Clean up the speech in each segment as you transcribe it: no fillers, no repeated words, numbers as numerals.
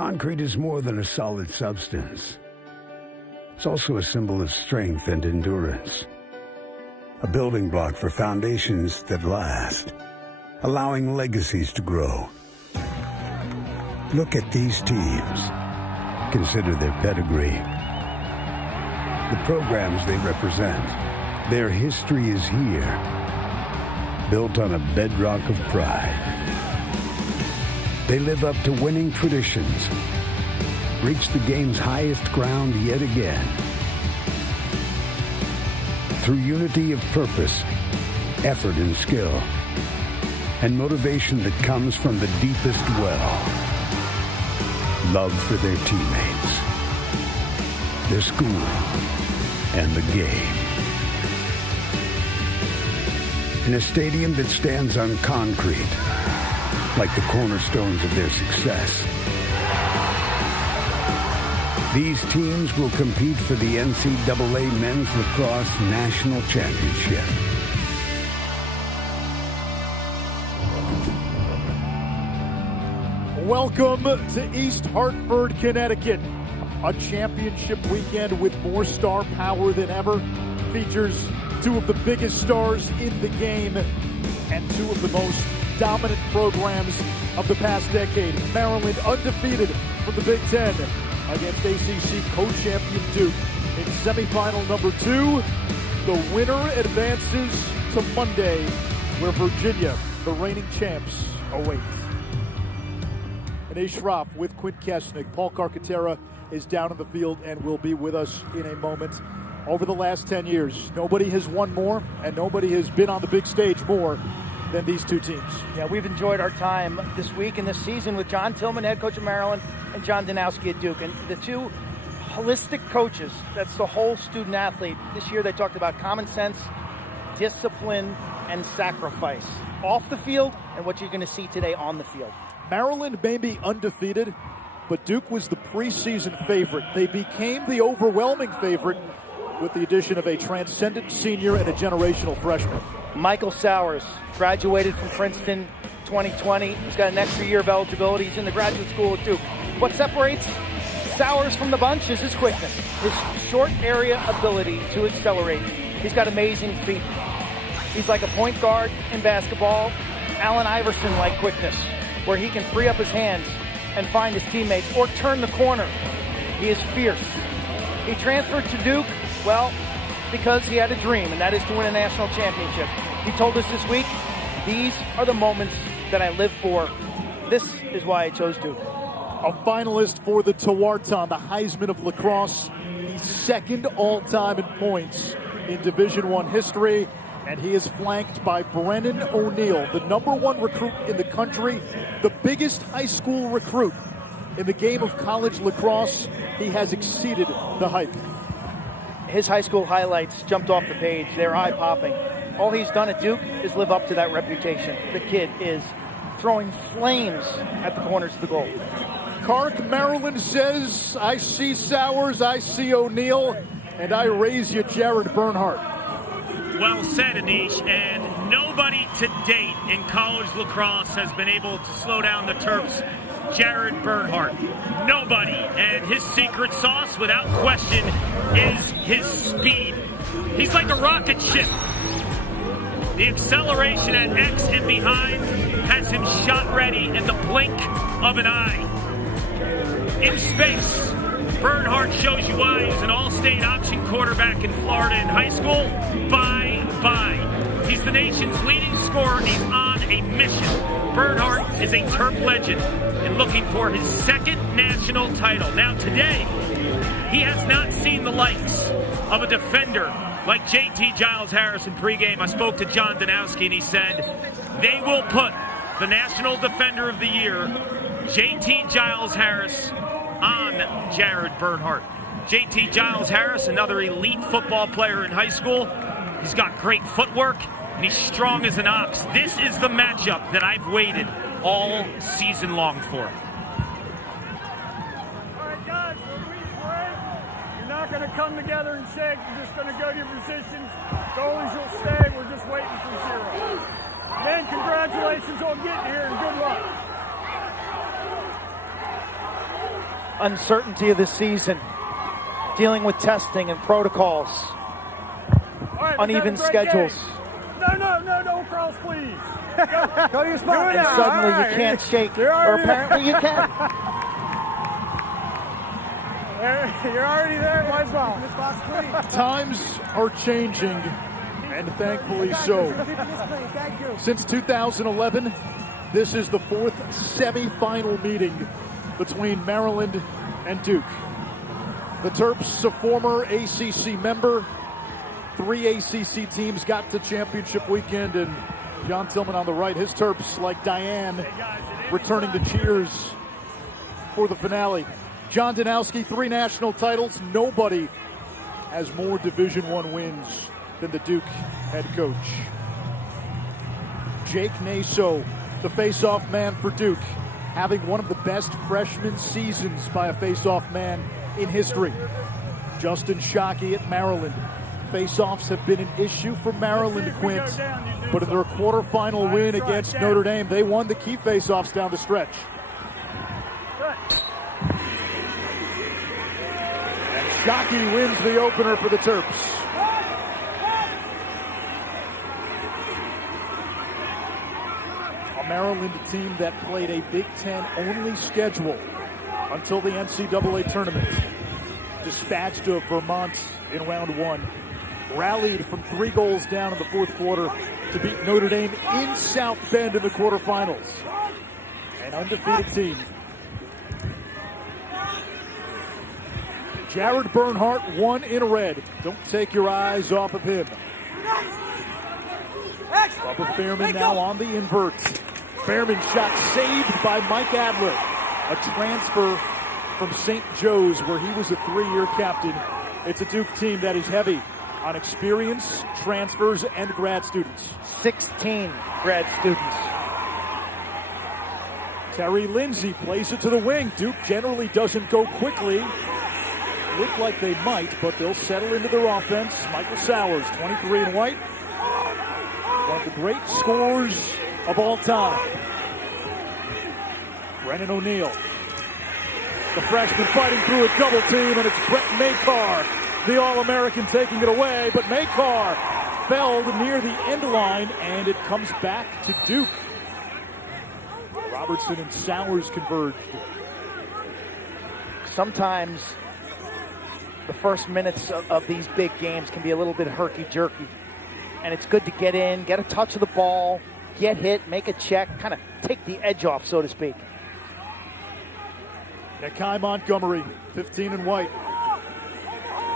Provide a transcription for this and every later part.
concrete is more than a solid substance. It's also a symbol of strength and endurance. A building block for foundations that last, allowing legacies to grow. Look at these teams. Consider their pedigree. The programs they represent. Their history is here, built on a bedrock of pride. They live up to winning traditions, reach the game's highest ground yet again. Through unity of purpose, effort and skill, and motivation that comes from the deepest well. Love for their teammates, their school, and the game. In a stadium that stands on concrete, like the cornerstones of their success. These teams will compete for the NCAA Men's Lacrosse National Championship. Welcome to East Hartford, Connecticut. A championship weekend with more star power than ever. Features two of the biggest stars in the game and two of the most dominant programs of the past decade. Maryland undefeated from the Big Ten against ACC co-champion Duke. In semifinal number 2, the winner advances to Monday, where Virginia, the reigning champs, await. Anae Schroff with Quint Kesnick. Paul Carcaterra is down in the field and will be with us in a moment. Over the last 10 years, nobody has won more and nobody has been on the big stage more than these two teams. Yeah, we've enjoyed our time this week and this season with John Tillman, head coach of Maryland, and John Danowski at Duke. And the two holistic coaches, that's the whole student athlete. This year they talked about common sense, discipline, and sacrifice. Off the field and what you're going to see today on the field. Maryland may be undefeated, but Duke was the preseason favorite. They became the overwhelming favorite with the addition of a transcendent senior and a generational freshman. Michael Sowers graduated from Princeton 2020. He's got an extra year of eligibility. He's in the graduate school at Duke. What separates Sowers from the bunch is his quickness, his short area ability to accelerate. He's got amazing feet. He's like a point guard in basketball, Allen Iverson-like quickness, where he can free up his hands and find his teammates or turn the corner. He is fierce. He transferred to Duke, well, because he had a dream, and that is to win a national championship. He told us this week, these are the moments that I live for. This is why I chose Duke. A finalist for the Tewaaraton, the Heisman of lacrosse. He's second all-time in points in Division I history, and he is flanked by Brennan O'Neill, the #1 recruit in the country, the biggest high school recruit in the game of college lacrosse. He has exceeded the hype. His high school highlights jumped off the page. They're eye-popping. All he's done at Duke is live up to that reputation. The kid is throwing flames at the corners of the goal. Carc, Maryland says, I see Sowers, I see O'Neill, and I raise you Jared Bernhardt. Well said, Anish, and nobody to date in college lacrosse has been able to slow down the Terps' Jared Bernhardt. Nobody, and his secret sauce, without question, is his speed. He's like a rocket ship. The acceleration at X and behind has him shot ready in the blink of an eye. In space, Bernhardt shows you why he was an all-state option quarterback in Florida in high school. Bye-bye. He's the nation's leading scorer, and he's on a mission. Bernhardt is a Terp legend and looking for his second national title. Now today, he has not seen the likes of a defender like JT Giles Harris in pregame. I spoke to John Danowski, and he said they will put the National Defender of the Year, JT Giles Harris, on Jared Bernhardt. JT Giles Harris, another elite football player in high school. He's got great footwork, and he's strong as an ox. This is the matchup that I've waited all season long for. All right, guys, when we break, you're not going to come together and shake. You're just going to go to your positions. Goalies will stay. We're just waiting for zero. Men, congratulations on getting here, and good luck. uncertainty of the season, dealing with testing and protocols, Right, uneven schedules. No, cross, please. Go to your spot. And suddenly you can't shake, or apparently you can. You're already there. Might as well. This box clean. Times are changing, and thankfully so. Since 2011, this is the fourth semifinal meeting between Maryland and Duke. The Terps, a former ACC member. 3 ACC teams got to championship weekend, and John Tillman on the right. His Terps, like Diane, returning the cheers for the finale. John Danowski, 3 national titles. Nobody has more Division I wins than the Duke head coach. Jake Naso, the face-off man for Duke, having one of the best freshman seasons by a face-off man in history. Justin Shockey at Maryland. Face-offs have been an issue for Maryland, Quint, but in their quarterfinal win against Notre Dame, they won the key face-offs down the stretch. And Shockey wins the opener for the Terps. A Maryland team that played a Big Ten-only schedule until the NCAA tournament. Dispatched of Vermont in round 1. Rallied from 3 goals down in the fourth quarter to beat Notre Dame in South Bend in the quarterfinals. An undefeated team. Jared Bernhardt, 1 in red. Don't take your eyes off of him. Bubba Fairman now on the invert. Fairman shot saved by Mike Adler. A transfer from St. Joe's where he was a 3-year captain. It's a Duke team that is heavy on experience, transfers, and grad students. 16 grad students. Terry Lindsay plays it to the wing. Duke generally doesn't go quickly. Look like they might, but they'll settle into their offense. Michael Sowers, 23 in white. One of the great scorers of all time. Brennan O'Neill. The freshman fighting through a double team, and it's Brett Makar, the All-American, taking it away. But Makar fell near the end line, and it comes back to Duke. Robertson and Sowers converged. Sometimes the first minutes of these big games can be a little bit herky-jerky. And it's good to get in, get a touch of the ball, get hit, make a check, kind of take the edge off, so to speak. Nakai Montgomery, 15 in white.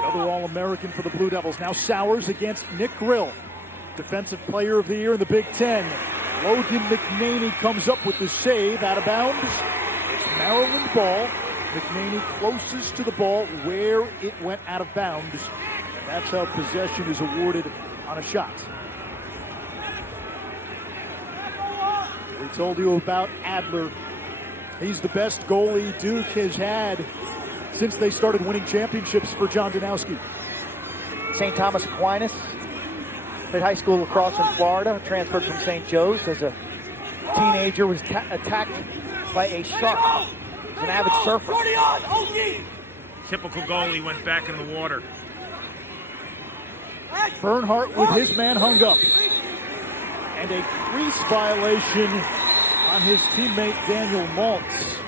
Another All-American for the Blue Devils. Now Sowers against Nick Grill. Defensive Player of the Year in the Big Ten. Logan McNaney comes up with the save, out of bounds. It's Maryland ball. McNaney closest to the ball where it went out of bounds. And that's how possession is awarded on a shot. We told you about Adler. He's the best goalie Duke has had since they started winning championships for John Danowski. St. Thomas Aquinas played high school lacrosse in Florida, transferred from St. Joe's as a teenager, was attacked by a shark. He's an avid surfer. Typical goalie went back in the water. Bernhardt with his man hung up. And a crease violation on his teammate Daniel Maltz.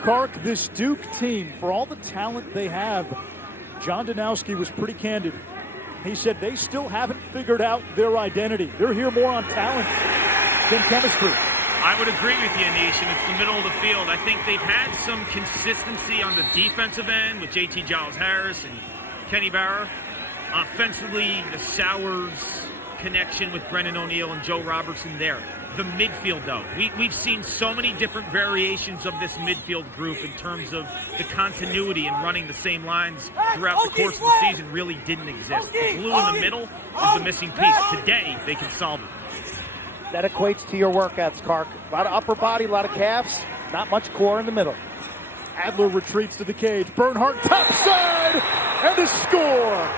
Kark, this Duke team, for all the talent they have, John Danowski was pretty candid. He said they still haven't figured out their identity. They're here more on talent than chemistry. I would agree with you, Anish, and it's the middle of the field. I think they've had some consistency on the defensive end with JT Giles-Harris and Kenny Barra. Offensively, the Sowers connection with Brennan O'Neill and Joe Robertson there. The midfield, though, we've seen so many different variations of this midfield group in terms of the continuity and running the same lines throughout the course of the season really didn't exist. The glue in the middle is the missing piece. Today, they can solve it. That equates to your workouts, Kark. A lot of upper body, a lot of calves, not much core in the middle. Adler retreats to the cage. Bernhardt topside and a score.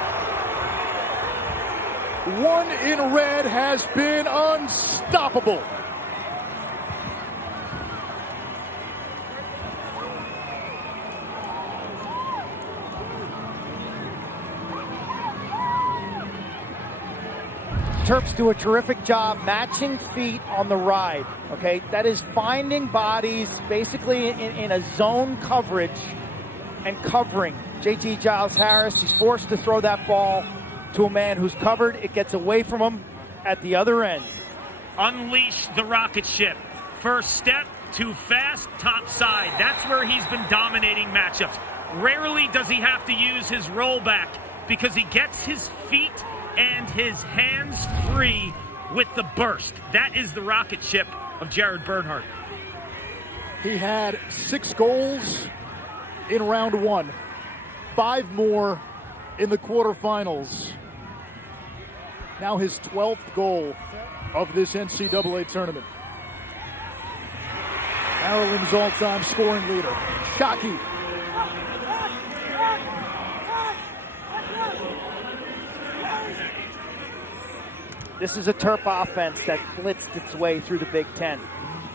One in red has been unstoppable. Terps do a terrific job matching feet on the ride, okay? That is finding bodies basically in a zone coverage and covering. JT Giles Harris, he's forced to throw that ball to a man who's covered. It gets away from him at the other end. Unleash the rocket ship. First step, too fast, top side. That's where he's been dominating matchups. Rarely does he have to use his rollback because he gets his feet and his hands free with the burst. That is the rocket ship of Jared Bernhardt. He had 6 goals in round 1. 5 more in the quarterfinals. Now his 12th goal of this NCAA tournament. Maryland's all-time scoring leader, Shockey. This is a Terp offense that blitzed its way through the Big Ten.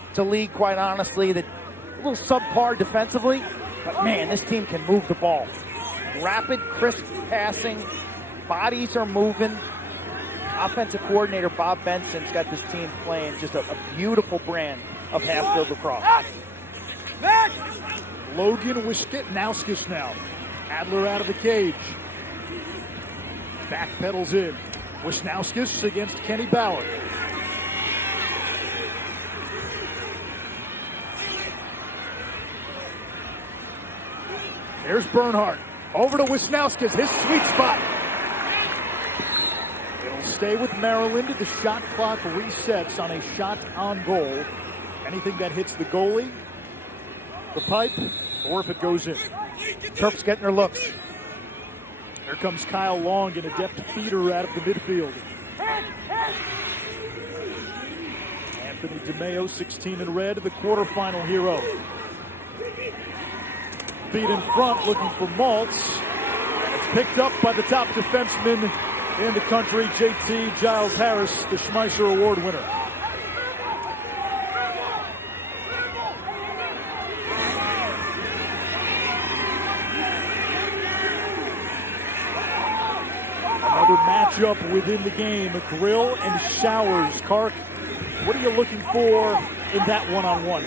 It's a league, quite honestly, that a little subpar defensively, but man, this team can move the ball. Rapid, crisp passing, bodies are moving. Offensive coordinator Bob Benson's got this team playing just a beautiful brand of half-field lacrosse. Logan Wisnowskis now. Adler out of the cage. Back pedals in. Wisnowskis against Kenny Bauer. There's Bernhardt. Over to Wisnowskis, his sweet spot. It'll stay with Maryland. The shot clock resets on a shot on goal. Anything that hits the goalie, the pipe, or if it goes in. Terps getting their looks. Here comes Kyle Long, an adept feeder out of the midfield. Anthony DeMeo, 16 in red, the quarterfinal hero. Feet in front, looking for Maltz. It's picked up by the top defenseman in the country, JT Giles Harris, the Schmeisser Award winner. Another matchup within the game, Grill and Showers. Kark, what are you looking for in that one-on-one?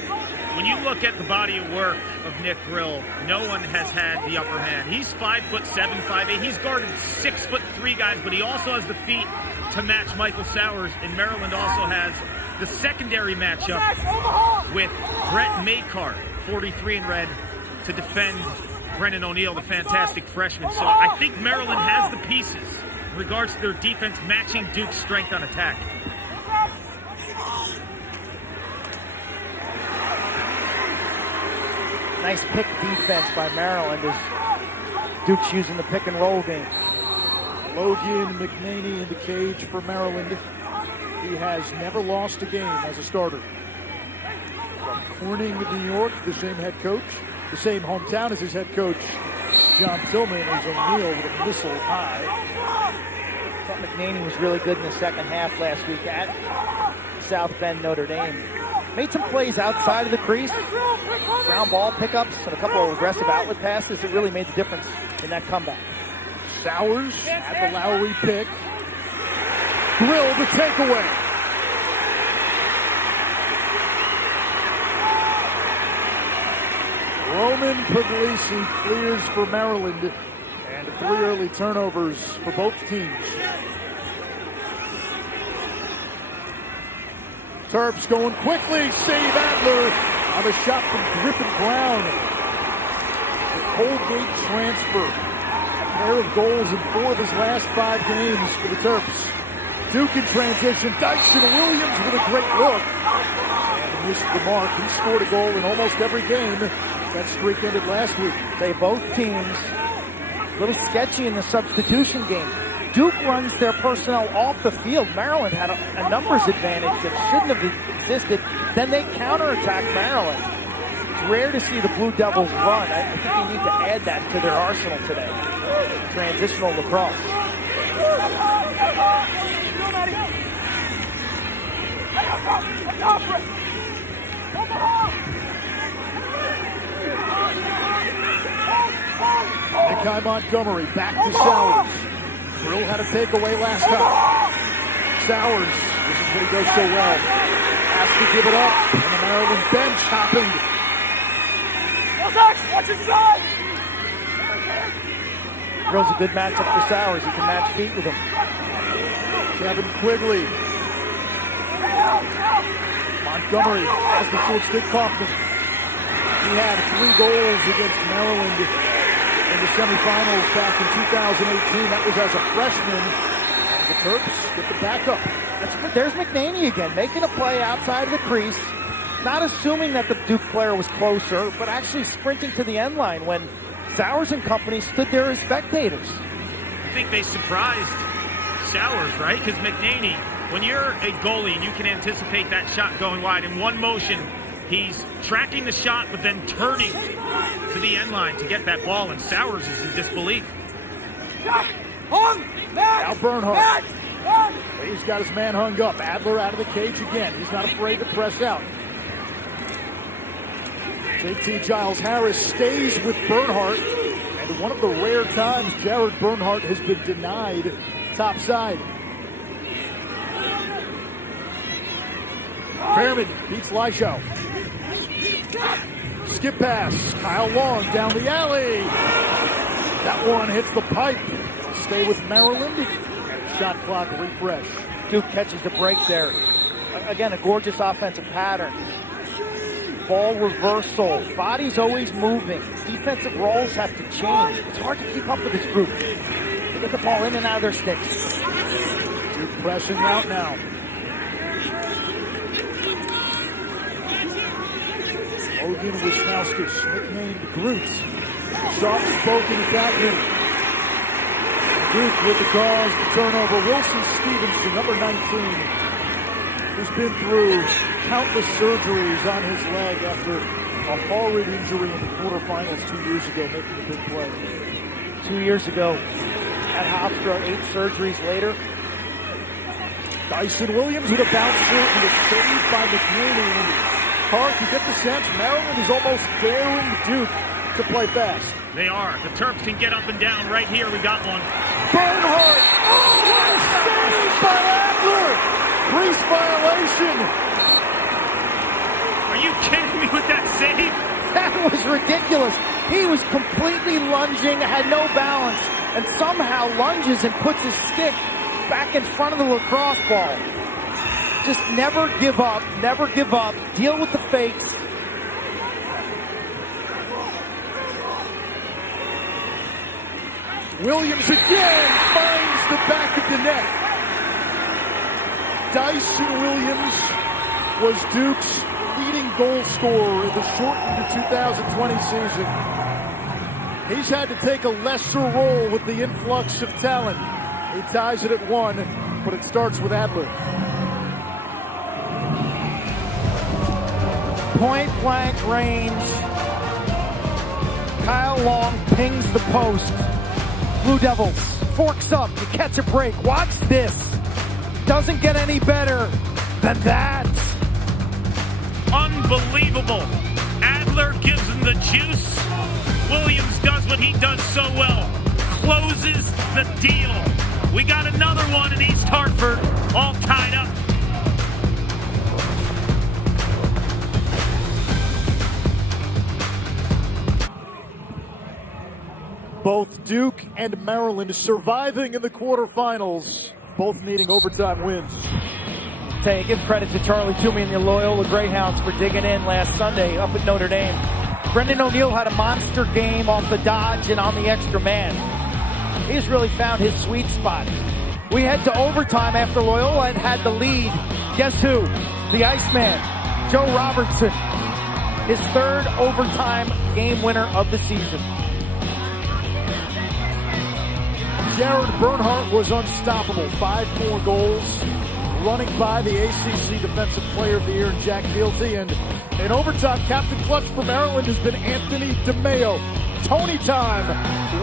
When you look at the body of work of Nick Grill, no one has had the upper hand. He's 5'7", 5'8". He's guarded 6'3" guys, but he also has the feet to match Michael Sowers. And Maryland also has the secondary matchup with Brett Makar, 43 in red, to defend Brennan O'Neill, the fantastic freshman. So I think Maryland has the pieces in regards to their defense matching Duke's strength on attack. Nice pick defense by Maryland as Duke's using the pick and roll game. Logan McNaney in the cage for Maryland. He has never lost a game as a starter. From Corning, New York, the same head coach, the same hometown as his head coach, John Tillman, is O'Neill with a missile high. I thought McNaney was really good in the second half last week at South Bend, Notre Dame. Made some plays outside of the crease, ground ball pickups, and a couple of aggressive outlet passes that really made the difference in that comeback. Sowers at the Lowry pick. Grill the takeaway. Roman Puglisi clears for Maryland, and 3 early turnovers for both teams. Terps going quickly, save Adler on the shot from Griffin Brown. The Colgate transfer, a pair of goals in 4 of his last 5 games for the Terps. Duke in transition, Dyson Williams with a great look. And missed the mark. He scored a goal in almost every game. That streak ended last week. They both teams a little sketchy in the substitution game. Duke runs their personnel off the field. Maryland had a numbers advantage that shouldn't have existed. Then they counterattack Maryland. It's rare to see the Blue Devils run. I think they need to add that to their arsenal today. Transitional lacrosse. Nikai Montgomery back to Sowers. Grill had a takeaway last time. Sowers. This is what he does so well. Has to give it up. And the Maryland bench hopping. Watch inside! Drill's a good matchup for Sowers. He can match feet with him. Kevin Quigley. Montgomery has the short stick. Kaufman. He had 3 goals against Maryland in the semifinals back in 2018. That was as a freshman. And the Terps get the backup. There's McNaney again, making a play outside of the crease. Not assuming that the Duke player was closer, but actually sprinting to the end line when Sowers and company stood there as spectators. I think they surprised Sowers, right? Because McNaney, when you're a goalie and you can anticipate that shot going wide in one motion, he's tracking the shot but then turning to the end line to get that ball, and Sowers is in disbelief. Now Bernhardt. He's got his man hung up. Adler out of the cage again. He's not afraid to press out. JT Giles-Harris stays with Bernhardt, and one of the rare times Jared Bernhardt has been denied topside. Fairman beats Lyshow. Skip pass. Kyle Long down the alley. That one hits the pipe. Stay with Maryland. And shot clock refresh. Duke catches the break there. Again, a gorgeous offensive pattern. Ball reversal. Body's always moving. Defensive roles have to change. It's hard to keep up with this group. They get the ball in and out of their sticks. Duke pressing out now. Logan Wisnowskis, nicknamed Groot. Soft-spoken attackman. Duke with the cause, the turnover. Wilson Stevenson, number 19. Who's been through countless surgeries on his leg after a horrid injury in the quarterfinals 2 years ago, making a big play. 2 years ago at Hofstra, 8 surgeries later. Dyson Williams with a bouncer and a save by McNaney. And Clark, you get the sense Maryland is almost daring Duke to play fast. They are. The Terps can get up and down right here. We got one. Bernhardt! Oh, what a save by Adler! Crease violation. Are you kidding me with that save? That was ridiculous. He was completely lunging, had no balance, and somehow lunges and puts his stick back in front of the lacrosse ball. Just never give up, never give up. Deal with the fakes. Williams again finds the back of the net. Dyson Williams was Duke's leading goal scorer in the shortened 2020 season. He's had to take a lesser role with the influx of talent. He ties it at 1, but it starts with Adler. Point blank range. Kyle Long pings the post. Blue Devils forks up to catch a break. Watch this. Doesn't get any better than that. Unbelievable. Adler gives him the juice. Williams does what he does so well. Closes the deal. We got another one in East Hartford, all tied up. Both Duke and Maryland surviving in the quarterfinals, both needing overtime wins. Hey, give credit to Charlie Toomey and the Loyola Greyhounds for digging in last Sunday up at Notre Dame. Brendan O'Neill had a monster game off the dodge and on the extra man. He's really found his sweet spot. We head to overtime after Loyola had the lead. Guess who? The Iceman, Joe Robertson. His 3rd overtime game winner of the season. Jared Bernhardt was unstoppable. 5 more goals, running by the ACC Defensive Player of the Year, Jack Keelty. And in overtime, Captain Clutch for Maryland has been Anthony DeMeo. Tony time,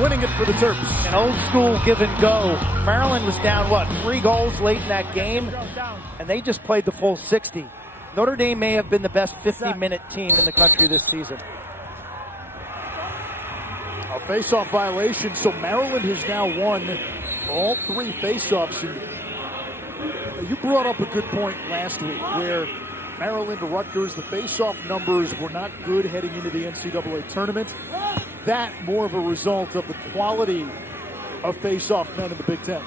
winning it for the Terps. An old school give and go. Maryland was down, 3 goals late in that game, and they just played the full 60. Notre Dame may have been the best 50-minute team in the country this season. A face-off violation, so Maryland has now won all 3 face-offs. And You brought up a good point last week where Maryland, Rutgers, the face-off numbers were not good heading into the NCAA tournament. That more of a result of the quality of face-off men in the Big Ten.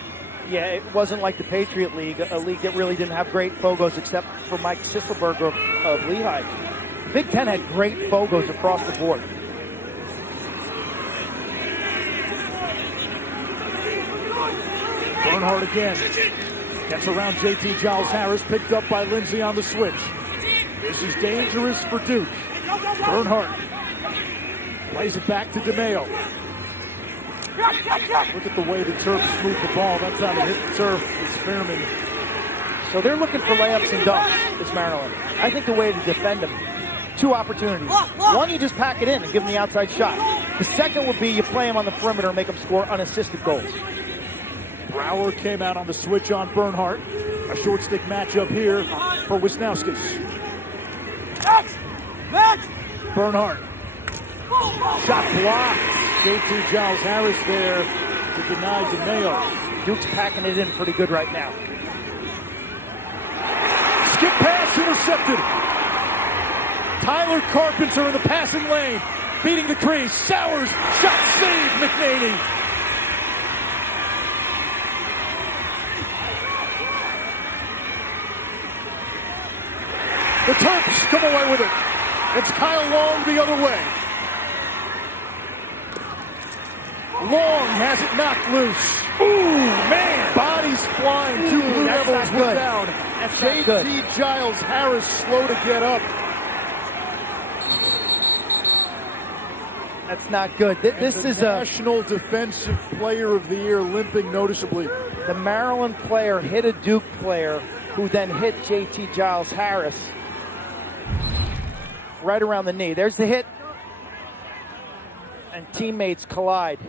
Yeah, it wasn't like the Patriot League, a league that really didn't have great Fogos except for Mike Sisselberger of Lehigh. The Big Ten had great Fogos across the board. Bernhardt again. Gets around JT Giles Harris, picked up by Lindsay on the switch. This is dangerous for Duke. Bernhardt plays it back to DeMayo. Look at the way the Terps move the ball. That time it hit the turf. It's Fairman. So they're looking for layups and dunks, is Maryland. I think the way to defend them, two opportunities. One, you just pack it in and give them the outside shot. The second would be you play them on the perimeter and make them score unassisted goals. Brower came out on the switch on Bernhardt. A short stick matchup here for Wisnowskis. Bernhardt. Shot blocked. JT Giles Harris there to deny DeMayo. Duke's packing it in pretty good right now. Skip pass intercepted. Tyler Carpenter in the passing lane. Beating the crease. Sowers. Shot saved. McNaney. The Terps come away with it. It's Kyle Long the other way. Long has it knocked loose. Ooh, man. Bodies flying. Two Blue Devils were down. JT Giles Harris slow to get up. That's not good. This is a National Defensive Player of the Year, limping noticeably. The Maryland player hit a Duke player who then hit JT Giles Harris right around the knee. There's the hit. And teammates collide.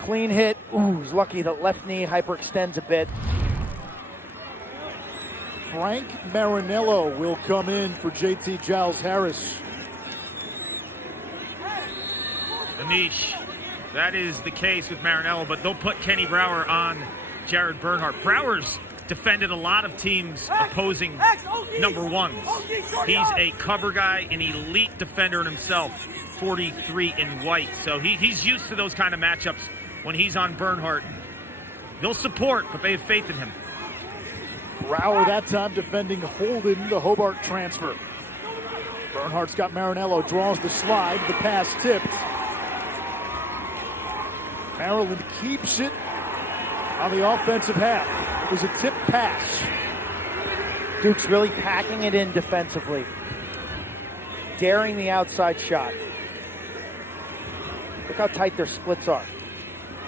Clean hit. Ooh, he's lucky the left knee hyperextends a bit. Frank Marinello will come in for JT Giles Harris. Anish, that is the case with Marinello, but they'll put Kenny Brower on Jared Bernhardt. Brower's defended a lot of teams opposing number ones. He's a cover guy, an elite defender in himself, 43 in white. So he's used to those kind of matchups when he's on Bernhardt. They'll support, but they have faith in him. Brower that time defending Holden, the Hobart transfer. Bernhardt's got Marinello, draws the slide, the pass tipped. Maryland keeps it on the offensive half. It was a tip pass. Duke's really packing it in defensively. Daring the outside shot. Look how tight their splits are.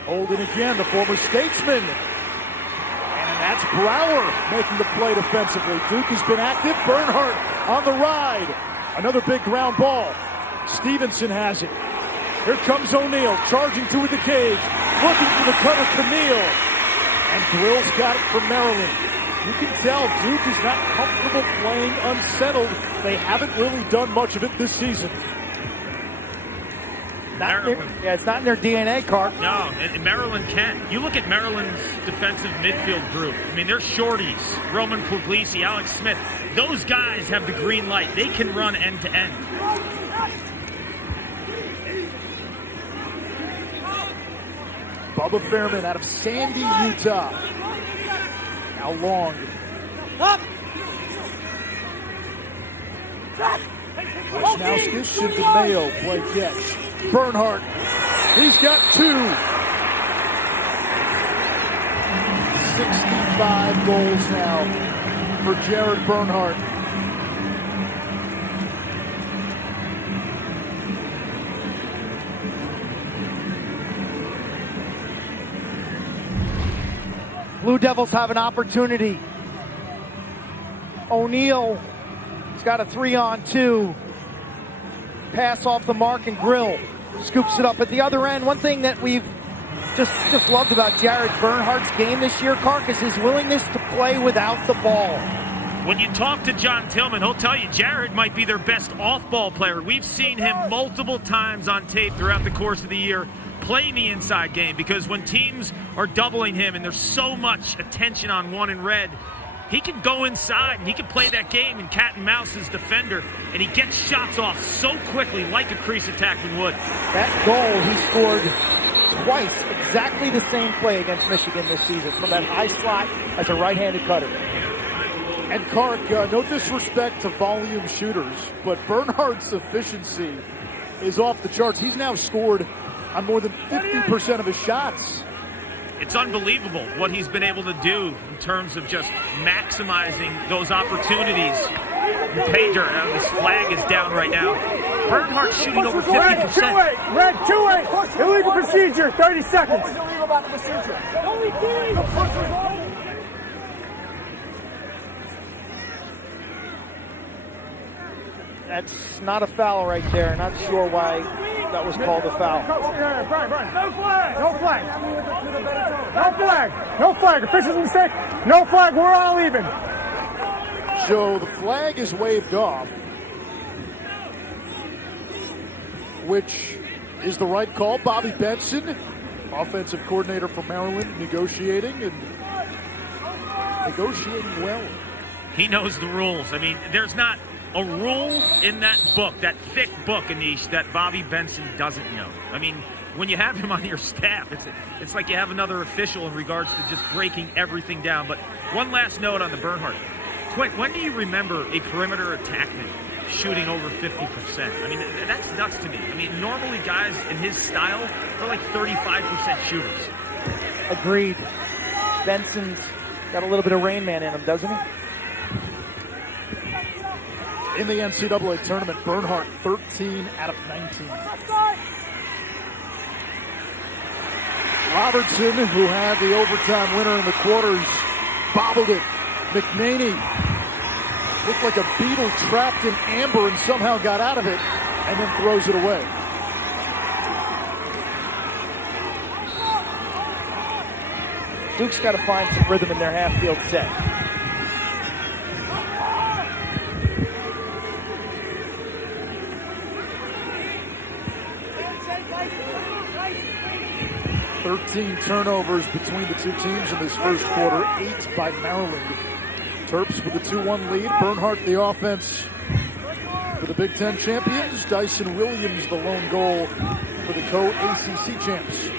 Holden again, the former statesman. And that's Brower making the play defensively. Duke has been active. Bernhardt on the ride. Another big ground ball. Stevenson has it. Here comes O'Neal, charging through the cage, looking for the cutter, Camille. And Grill's got it for Maryland. You can tell Duke is not comfortable playing unsettled. They haven't really done much of it this season. It's not in their DNA, Carp. No, and Maryland can. You look at Maryland's defensive midfield group. I mean, they're shorties. Roman Puglisi, Alex Smith. Those guys have the green light. They can run end to end. Bubba Fairman out of Sandy, Utah. Now Long. Wisnowskis to DeMayo, play catch. Bernhardt, he's got two. 65 goals now for Jared Bernhardt. Blue Devils have an opportunity. O'Neal has got a 3-on-2. Pass off the mark, and Grill scoops it up at the other end. One thing that we've just loved about Jared Bernhardt's game this year, Kark, is his willingness to play without the ball. When you talk to John Tillman, he'll tell you Jared might be their best off-ball player. We've seen him multiple times on tape throughout the course of the year playing the inside game, because when teams are doubling him and there's so much attention on one in red, he can go inside and he can play that game and cat and mouse his defender, and he gets shots off so quickly like a crease attackman would. That goal he scored twice, exactly the same play against Michigan this season, from that high slot as a right-handed cutter. And Kark, no disrespect to volume shooters, but Bernhardt's efficiency is off the charts. He's now scored on more than 50% of his shots. It's unbelievable what he's been able to do in terms of just maximizing those opportunities. Pager, this flag is down right now. Bernhardt's shooting over 50%. Red 2-8, red 2-8. Illegal procedure, 30 seconds. What's illegal about the procedure? That's not a foul right there. Not sure why that was called a foul. Brian. No flag. No flag. No flag. No flag. Official's mistake. No flag. We're all even. So the flag is waved off, which is the right call. Bobby Benson, offensive coordinator for Maryland, negotiating well. He knows the rules. I mean, there's not a rule in that book, that thick book, Anish, that Bobby Benson doesn't know. I mean, when you have him on your staff, it's like you have another official in regards to just breaking everything down. But one last note on the Bernhardt. When do you remember a perimeter attackman shooting over 50%? I mean, that's nuts to me. I mean, normally guys in his style are like 35% shooters. Agreed. Benson's got a little bit of Rain Man in him, doesn't he? In the NCAA tournament, Bernhardt 13 out of 19. Robertson, who had the overtime winner in the quarters, bobbled it. McNaney looked like a beetle trapped in amber and somehow got out of it, and then throws it away. Duke's got to find some rhythm in their half-field set. Turnovers between the two teams in this first quarter, 8 by Maryland. Terps with a 2-1 lead. Bernhardt the offense for the Big Ten champions. Dyson Williams the lone goal for the co-ACC champs.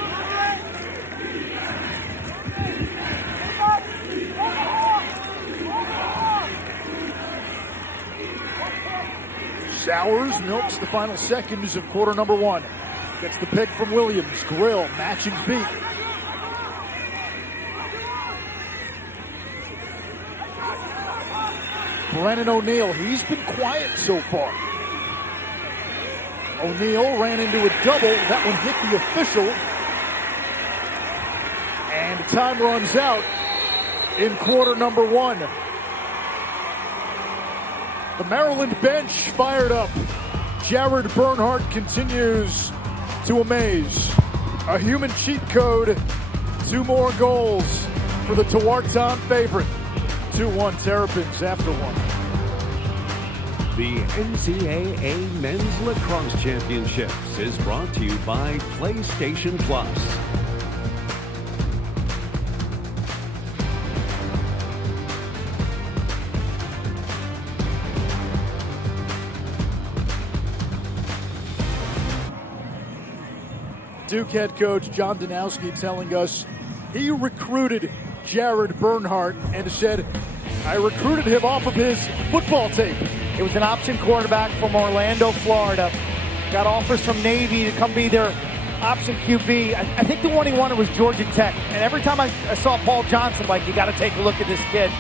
Sowers milks the final seconds of quarter number one. Gets the pick from Williams. Grill, matching feet. Brennan O'Neal, he's been quiet so far. O'Neal ran into a double. That one hit the official. And time runs out in quarter number one. The Maryland bench fired up. Jared Bernhardt continues to amaze. A human cheat code. 2 more goals for the Tewaaraton favorite. 2-1 Terrapins after one. The NCAA Men's Lacrosse Championships is brought to you by PlayStation Plus. Duke head coach John Danowski telling us he recruited Jared Bernhardt and said, I recruited him off of his football tape. It was an option quarterback from Orlando, Florida. Got offers from Navy to come be their option QB. I think the one he wanted was Georgia Tech. And every time I saw Paul Johnson, like, you got to take a look at this kid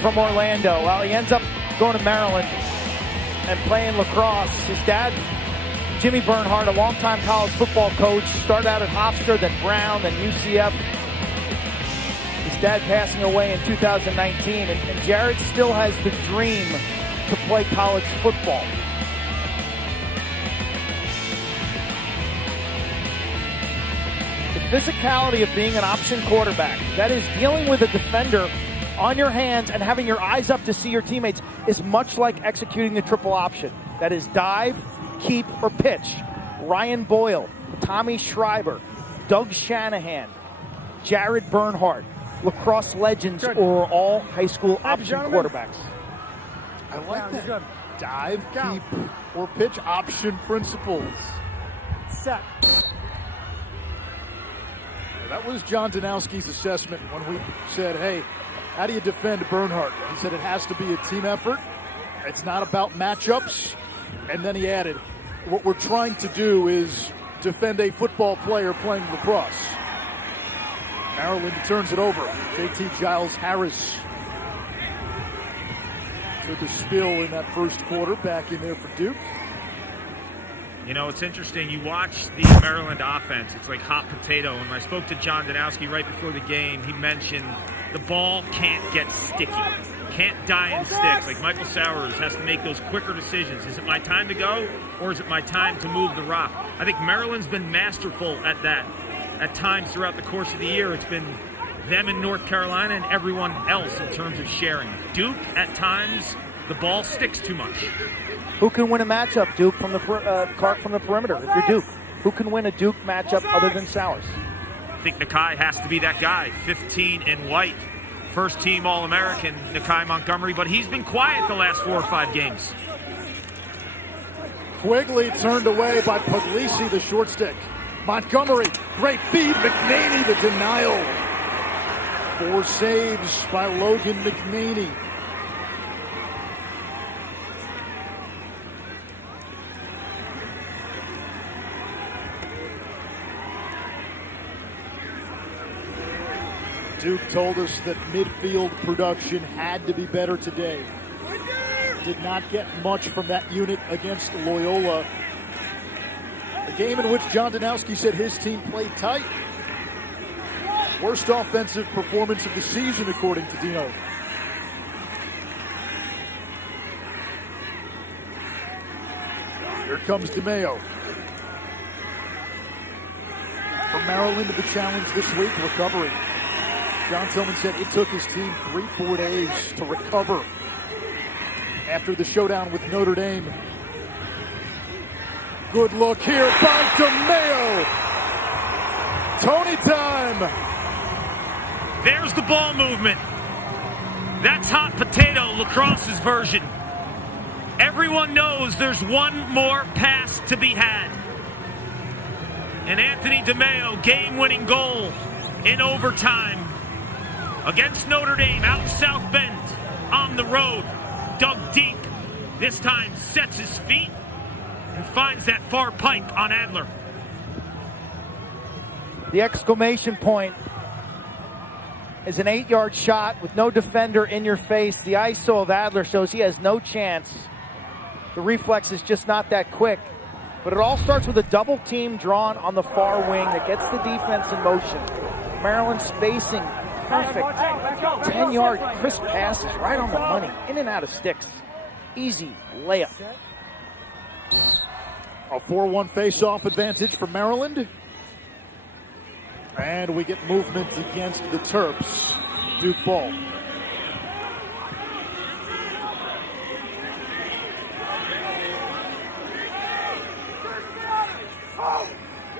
from Orlando. Well, he ends up going to Maryland and playing lacrosse. His dad, Jimmy Bernhardt, a longtime college football coach, started out at Hofstra, then Brown, then UCF. His dad passing away in 2019, and Jared still has the dream to play college football. The physicality of being an option quarterback, that is dealing with a defender on your hands and having your eyes up to see your teammates, is much like executing the triple option. That is dive, keep, or pitch. Ryan Boyle, Tommy Schreiber, Doug Shanahan, Jared Bernhardt, lacrosse legends, or all high school option quarterbacks. I like that. Dive, keep, or pitch option principles. Set. That was John Danowski's assessment when we said, hey, how do you defend Bernhardt? He said it has to be a team effort. It's not about matchups. And then he added, what we're trying to do is defend a football player playing lacrosse. Maryland turns it over. JT Giles Harris took a spill in that first quarter, back in there for Duke. You know, it's interesting. You watch the Maryland offense. It's like hot potato. When I spoke to John Danowski right before the game, he mentioned the ball can't get sticky. Can't die in sticks. Like Michael Sowers has to make those quicker decisions. Is it my time to go, or is it my time to move the rock? I think Maryland's been masterful at that at times throughout the course of the year. It's been them in North Carolina and everyone else in terms of sharing. Duke, at times, the ball sticks too much. Who can win a matchup, Duke, from the Clark from the perimeter? If you're Duke, who can win a Duke matchup other than Sowers? I think Nakai has to be that guy. 15 in white, first team All-American, Nakai Montgomery, but he's been quiet the last 4 or 5 games. Quigley turned away by Puglisi, the short stick. Montgomery, great feed. McNaney, the denial. 4 saves by Logan McNaney. Duke told us that midfield production had to be better today. Did not get much from that unit against Loyola. A game in which John Danowski said his team played tight. Worst offensive performance of the season, according to Dino. Here comes DeMayo. From Maryland to the challenge this week, recovery. John Tillman said it took his team 3-4 days to recover after the showdown with Notre Dame. Good look here by DeMayo. Tony time. There's the ball movement. That's hot potato, Lacrosse's version. Everyone knows there's one more pass to be had. And Anthony DeMayo, game-winning goal in overtime against Notre Dame out in South Bend on the road. Dug deep. This time sets his feet and finds that far pipe on Adler. The exclamation point is an 8-yard shot with no defender in your face. The ISO of Adler shows he has no chance. The reflex is just not that quick. But it all starts with a double team drawn on the far wing that gets the defense in motion. Maryland spacing perfect. 10-yard crisp passes right on the money. In and out of sticks. Easy layup. A 4-1 face-off advantage for Maryland. And we get movement against the Terps. Duke ball.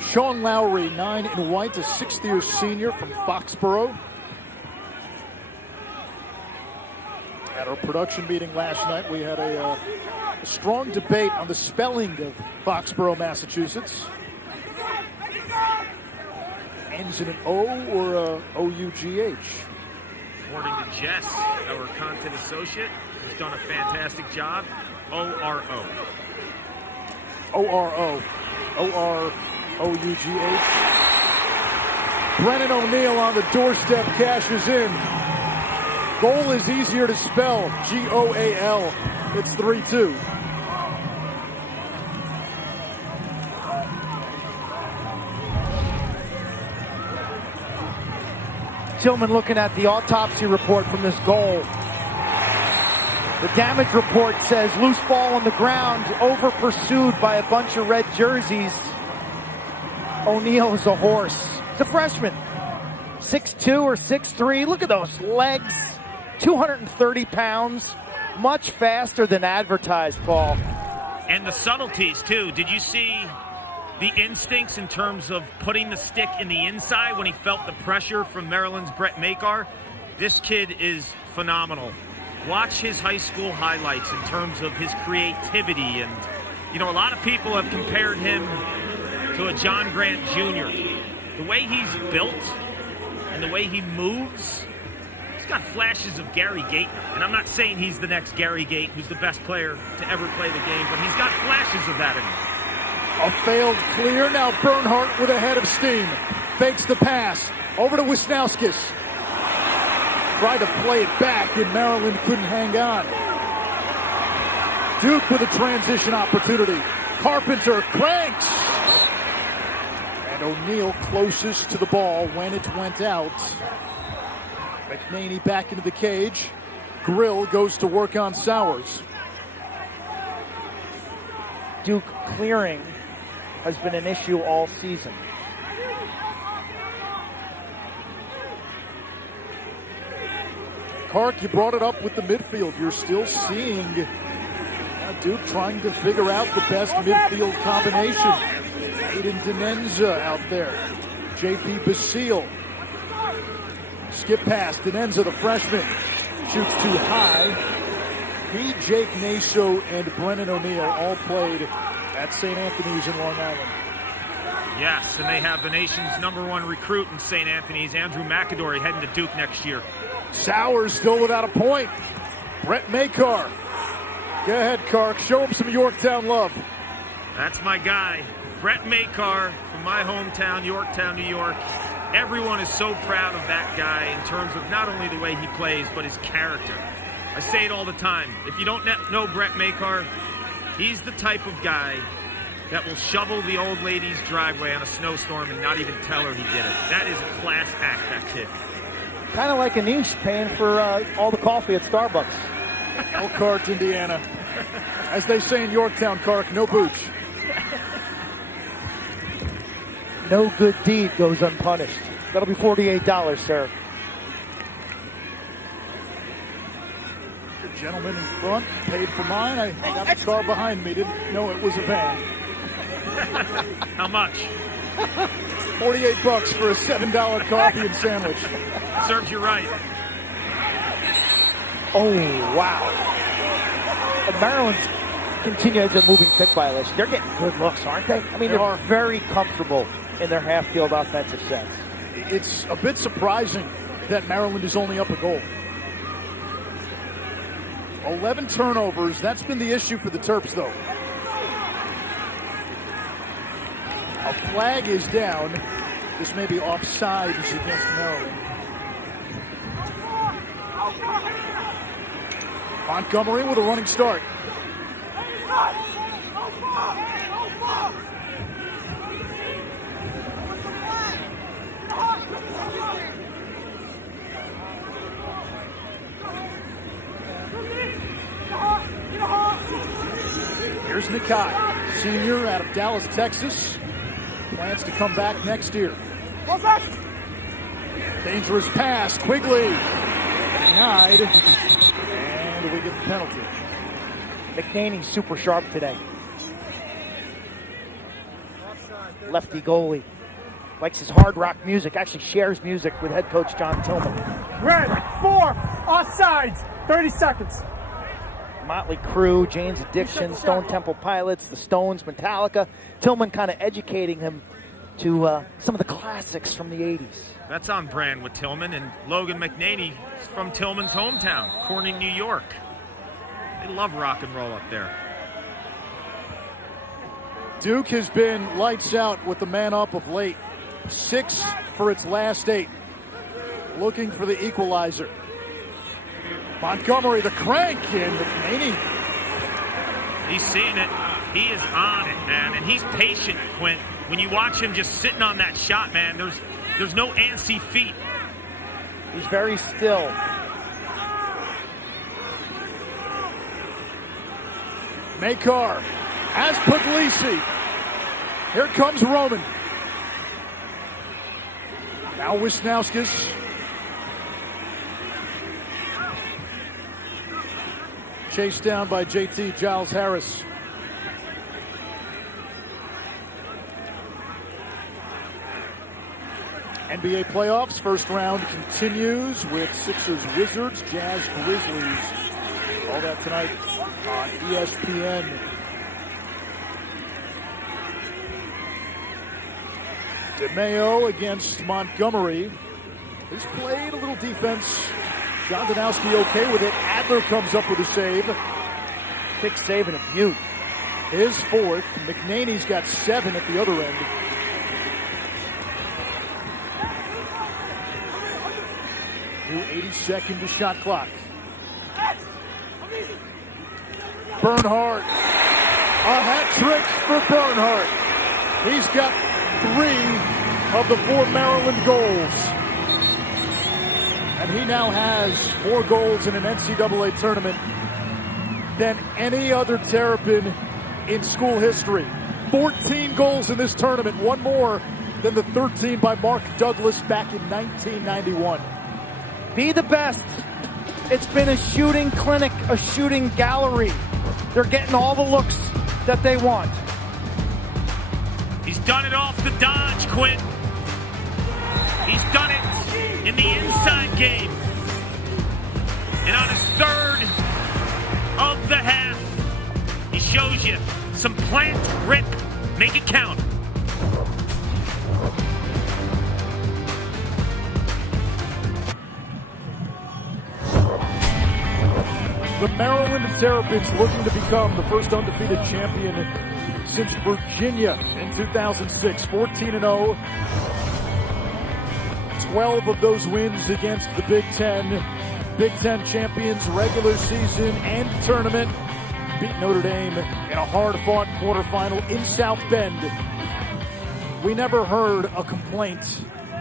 Sean Lowry, 9 in white, a 6th-year senior from Foxborough. At our production meeting last night, we had a strong debate on the spelling of Foxborough, Massachusetts. Ends in an O or a O-U-G-H? According to Jess, our content associate, who's done a fantastic job, O-R-O. O-R-O. O-R-O-U-G-H. Brennan O'Neill on the doorstep cashes in. Goal is easier to spell. G-O-A-L. It's 3-2. Tillman looking at the autopsy report from this goal. The damage report says loose ball on the ground, over pursued by a bunch of red jerseys. O'Neill is a horse. He's a freshman. 6'2" or 6'3". Look at those legs. 230 pounds. Much faster than advertised, Paul. And the subtleties, too. Did you see the instincts in terms of putting the stick in the inside when he felt the pressure from Maryland's Brett Makar. This kid is phenomenal. Watch his high school highlights in terms of his creativity. And, you know, a lot of people have compared him to a John Grant Jr. The way he's built and the way he moves, he's got flashes of Gary Gayton. And I'm not saying he's the next Gary Gayton, who's the best player to ever play the game, but he's got flashes of that in him. A failed clear. Now Bernhardt with a head of steam. Fakes the pass. Over to Wisnauskas. Tried to play it back, and Maryland couldn't hang on. Duke with a transition opportunity. Carpenter cranks. And O'Neal closest to the ball when it went out. McNaney back into the cage. Grill goes to work on Sowers. Duke clearing has been an issue all season. Clark, you brought it up with the midfield. You're still seeing Duke trying to figure out the best midfield combination. Aiden Denenza out there. J.P. Basile. Skip pass. Denenza, the freshman, shoots too high. He, Jake Naso, and Brennan O'Neal all played at St. Anthony's in Long Island. Yes, and they have the nation's #1 recruit in St. Anthony's, Andrew McAdory, heading to Duke next year. Sowers still without a point. Brett Makar. Go ahead, Kark. Show him some Yorktown love. That's my guy, Brett Makar from my hometown, Yorktown, New York. Everyone is so proud of that guy in terms of not only the way he plays, but his character. I say it all the time. If you don't know Brett Makar, he's the type of guy that will shovel the old lady's driveway on a snowstorm and not even tell her he did it. That is a class act, that kid. Kind of like Anish paying for all the coffee at Starbucks. Elkhart, Indiana. As they say in Yorktown, Kark, no booch. No good deed goes unpunished. That'll be $48, sir. The gentleman in front paid for mine. I got the car behind me. Didn't know it was a van. How much? $48 for a $7 coffee and sandwich. Serves you right. Oh, wow. And Maryland's continues a moving pick violation. They're getting good looks, aren't they? I mean, they're very comfortable in their half-field offensive sets. It's a bit surprising that Maryland is only up a goal. 11 turnovers. That's been the issue for the Terps, though. A flag is down. This may be offsides against Maryland. Montgomery with a running start. Here's Nakai, senior out of Dallas, Texas. Plans to come back next year. Dangerous pass, Quigley. Denied. And we get the penalty. McNaney's super sharp today. Lefty goalie. Likes his hard rock music. Actually shares music with head coach John Tillman. Red, 4, offsides, 30 seconds. Motley Crue, Jane's Addiction, Stone Temple Pilots, the Stones, Metallica. Tillman kind of educating him to some of the classics from the 80s. That's on brand with Tillman, and Logan McNaney is from Tillman's hometown, Corning, New York. They love rock and roll up there. Duke has been lights out with the man up of late. 6 for its last 8. Looking for the equalizer. Montgomery, the crank, and McNaney. He's seeing it. He is on it, man, and he's patient, Quint. When you watch him just sitting on that shot, man, there's no antsy feet. He's very still. Makar has Puglisi. Here comes Roman. Now Wisnauskas. Chased down by JT Giles Harris. NBA playoffs, first round continues with Sixers, Wizards, Jazz, Grizzlies. All that tonight on ESPN. DeMayo against Montgomery. He's played a little defense. John Danowski okay with it. Adler comes up with a save. Kick save and a beaut. His fourth. McNaney's got 7 at the other end. New 82nd to shot clock. Bernhardt. A hat trick for Bernhardt. He's got 3 of the 4 Maryland goals. And he now has more goals in an NCAA tournament than any other Terrapin in school history. 14 goals in this tournament, one more than the 13 by Mark Douglas back in 1991. Be the best. It's been a shooting clinic, a shooting gallery. They're getting all the looks that they want. He's done it off the dodge, Quinn. He's done it in the inside game. And on his third of the half, he shows you some plant, rip, make it count. The Maryland Terrapins looking to become the first undefeated champion since Virginia in 2006. 14-0. 12 of those wins against the Big Ten. Big Ten champions, regular season and tournament. Beat Notre Dame in a hard-fought quarterfinal in South Bend. We never heard a complaint.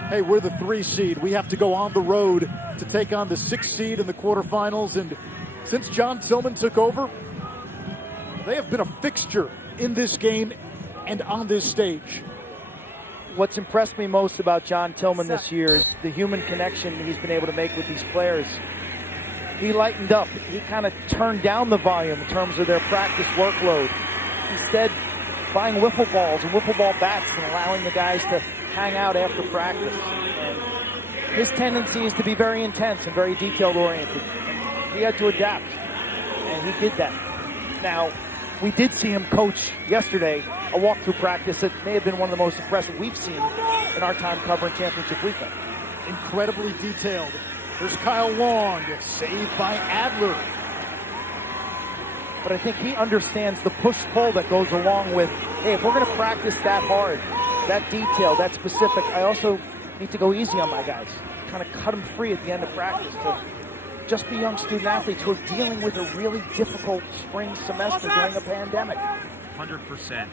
Hey, we're the 3 seed. We have to go on the road to take on the 6 seed in the quarterfinals. And since John Tillman took over, they have been a fixture in this game and on this stage. What's impressed me most about John Tillman this year is the human connection he's been able to make with these players. He lightened up. He kind of turned down the volume in terms of their practice workload. Instead, buying wiffle balls and wiffle ball bats and allowing the guys to hang out after practice. And his tendency is to be very intense and very detail-oriented. He had to adapt, and he did that. Now, we did see him coach yesterday a walkthrough practice that may have been one of the most impressive we've seen in our time covering championship weekend. Incredibly detailed. There's Kyle Long, saved by Adler. But I think he understands the push-pull that goes along with, hey, if we're going to practice that hard, that detail, that specific, I also need to go easy on my guys. Kind of cut them free at the end of practice to just be young student athletes who are dealing with a really difficult spring semester during a pandemic. 100%.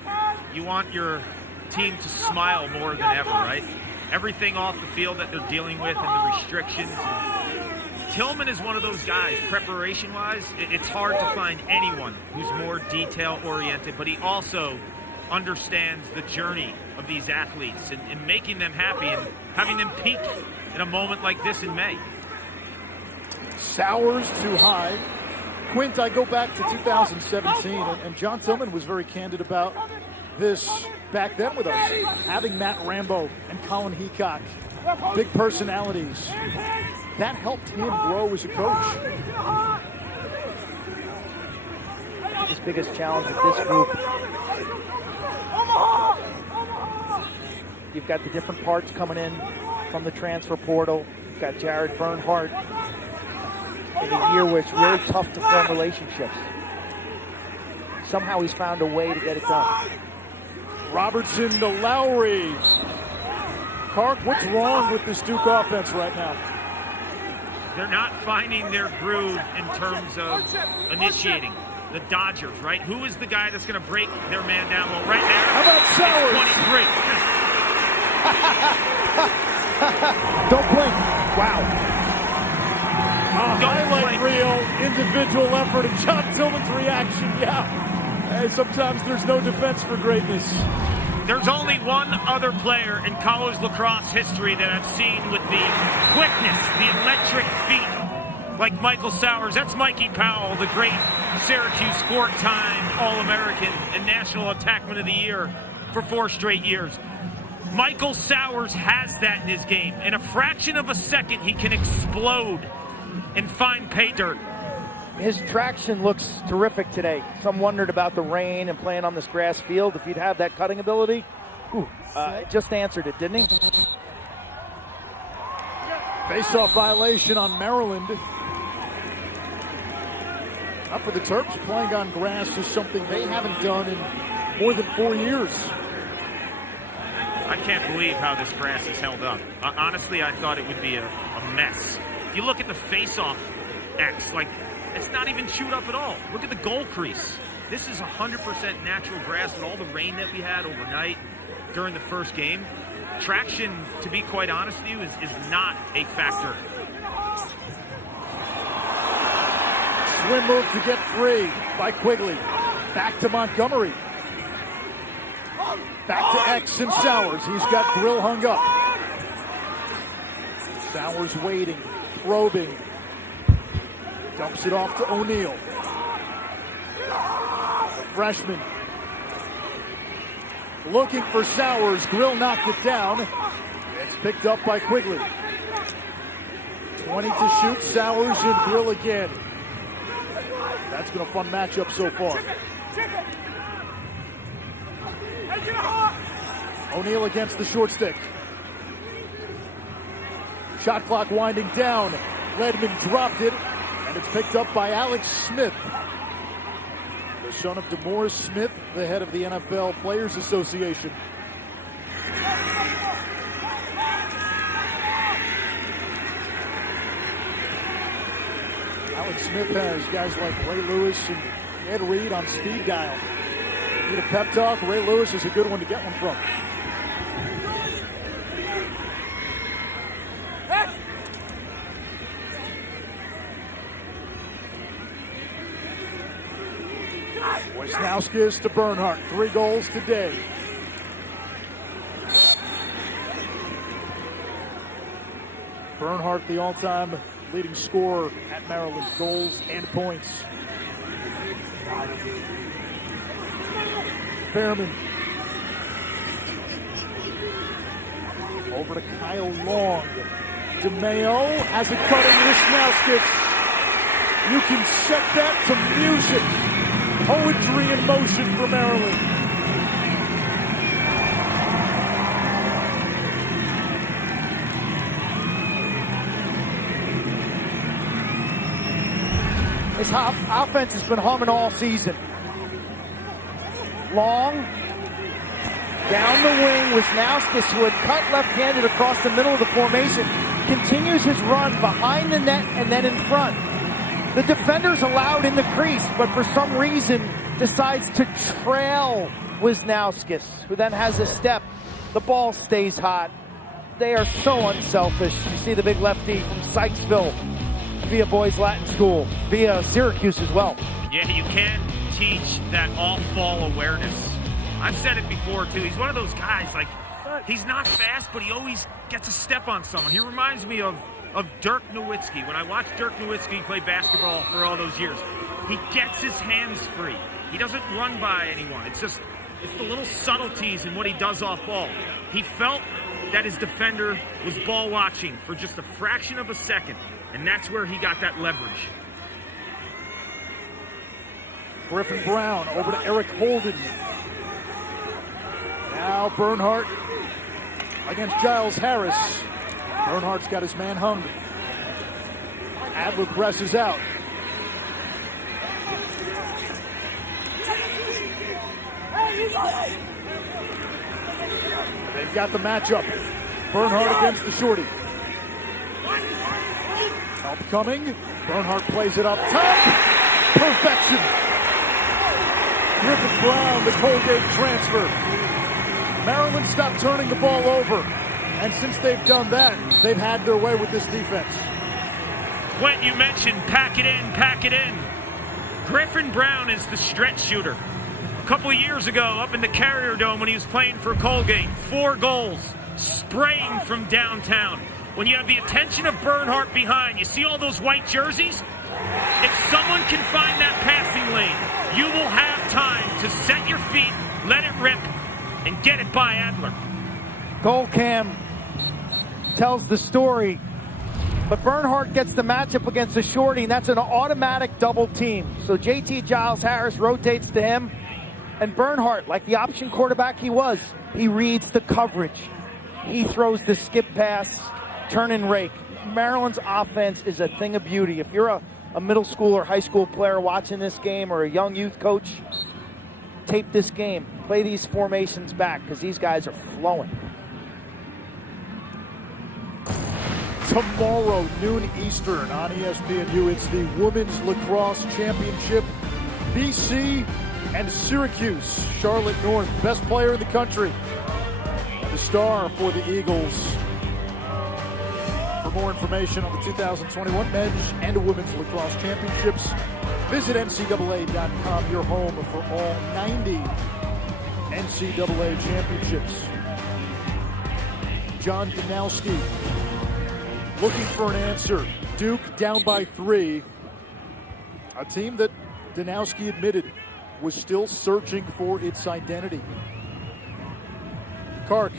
You want your team to smile more than ever, right? Everything off the field that they're dealing with and the restrictions. Tillman is one of those guys, preparation-wise, it's hard to find anyone who's more detail-oriented, but he also understands the journey of these athletes and making them happy and having them peak in a moment like this in May. Sowers too high. Quint, I go back to 2017, and John Tillman was very candid about this back then with us. Having Matt Rambo and Colin Heacock, big personalities, that helped him grow as a coach. His biggest challenge with this group, you've got the different parts coming in from the transfer portal. You've got Jared Bernhardt in a year where it's really tough to form relationships. Somehow he's found a way to get it done. Robertson to Lowry. Clark, what's wrong with this Duke offense right now? They're not finding their groove in terms of initiating. The Dodgers, right? Who is the guy that's going to break their man down? Well, right there, how about Sowers? 23. Don't blink. Wow. Highlight reel, individual effort, and John Tillman's reaction. Yeah. Hey, sometimes there's no defense for greatness. There's only one other player in college lacrosse history that I've seen with the quickness, the electric feet, like Michael Sowers. That's Mikey Powell, the great Syracuse four-time All-American and National Attackman of the Year for 4 straight years. Michael Sowers has that in his game. In a fraction of a second, he can explode and find pay dirt. His traction looks terrific today. Some wondered about the rain and playing on this grass field. If he'd have that cutting ability, just answered it, didn't he? Face-off violation on Maryland. Up for the Terps, playing on grass is something they haven't done in more than 4 years. I can't believe how this grass is held up. Honestly, I thought it would be a mess. If you look at the face-off X, it's not even chewed up at all. Look at the goal crease. This is 100% natural grass with all the rain that we had overnight during the first game. Traction, to be quite honest with you, is not a factor. Swim move to get 3 by Quigley. Back to Montgomery. Back to X and Sowers. He's got Grill hung up. Sowers waiting, probing. Dumps it off to O'Neal. The freshman. Looking for Sowers. Grill knocked it down. It's picked up by Quigley. 20 to shoot. Sowers and Grill again. That's been a fun matchup so far. O'Neal against the short stick. Shot clock winding down. Ledman dropped it, and it's picked up by Alex Smith, the son of DeMaurice Smith, the head of the NFL Players Association. Alex Smith has guys like Ray Lewis and Ed Reed on speed dial. Need a pep talk? Ray Lewis is a good one to get one from. Wisnauskas to Bernhardt. 3 goals today. Bernhardt, the all-time leading scorer at Maryland, goals and points. Fairman. Over to Kyle Long. DeMeo has it cutting Wisnauskas. You can set that to music. Poetry in motion for Maryland. This offense has been humming all season. Long, down the wing, Wisnauskas, who had cut left-handed across the middle of the formation, continues his run behind the net and then in front. The defender's allowed in the crease, but for some reason decides to trail Wisnauskas, who then has a step. The ball stays hot. They are so unselfish. You see the big lefty from Sykesville via Boys Latin School, via Syracuse as well. Yeah, you can't teach that off-ball awareness. I've said it before, too. He's one of those guys, he's not fast, but he always gets a step on someone. He reminds me of Dirk Nowitzki. When I watched Dirk Nowitzki play basketball for all those years, he gets his hands free. He doesn't run by anyone. It's the little subtleties in what he does off ball. He felt that his defender was ball watching for just a fraction of a second, and that's where he got that leverage. Griffin Brown over to Eric Holden. Now Bernhardt against Giles Harris. Bernhardt's got his man hung. Adler presses out. They've got the matchup. Bernhardt against the shorty. Help coming. Bernhardt plays it up top. Perfection. Griffin Brown, the Colgate transfer. Maryland stopped turning the ball over. And since they've done that, they've had their way with this defense. When you mentioned pack it in. Griffin Brown is the stretch shooter. A couple of years ago, up in the Carrier Dome when he was playing for Colgate, 4 goals, spraying from downtown. When you have the attention of Bernhardt behind, you see all those white jerseys? If someone can find that passing lane, you will have time to set your feet, let it rip, and get it by Adler. Goal cam tells the story. But Bernhardt gets the matchup against the shorty, and that's an automatic double team. So JT Giles Harris rotates to him, and Bernhardt, like the option quarterback he was, he reads the coverage. He throws the skip pass, turn and rake. Maryland's offense is a thing of beauty. If you're a middle school or high school player watching this game, or a young youth coach, tape this game. Play these formations back, because these guys are flowing. Tomorrow, noon Eastern on ESPNU, it's the Women's Lacrosse Championship. BC and Syracuse. Charlotte North, best player in the country. The star for the Eagles. For more information on the 2021 Men's and Women's Lacrosse Championships, visit NCAA.com, your home for all 90 NCAA championships. John Danowski looking for an answer. Duke down by 3. A team that Danowski admitted was still searching for its identity. Kark.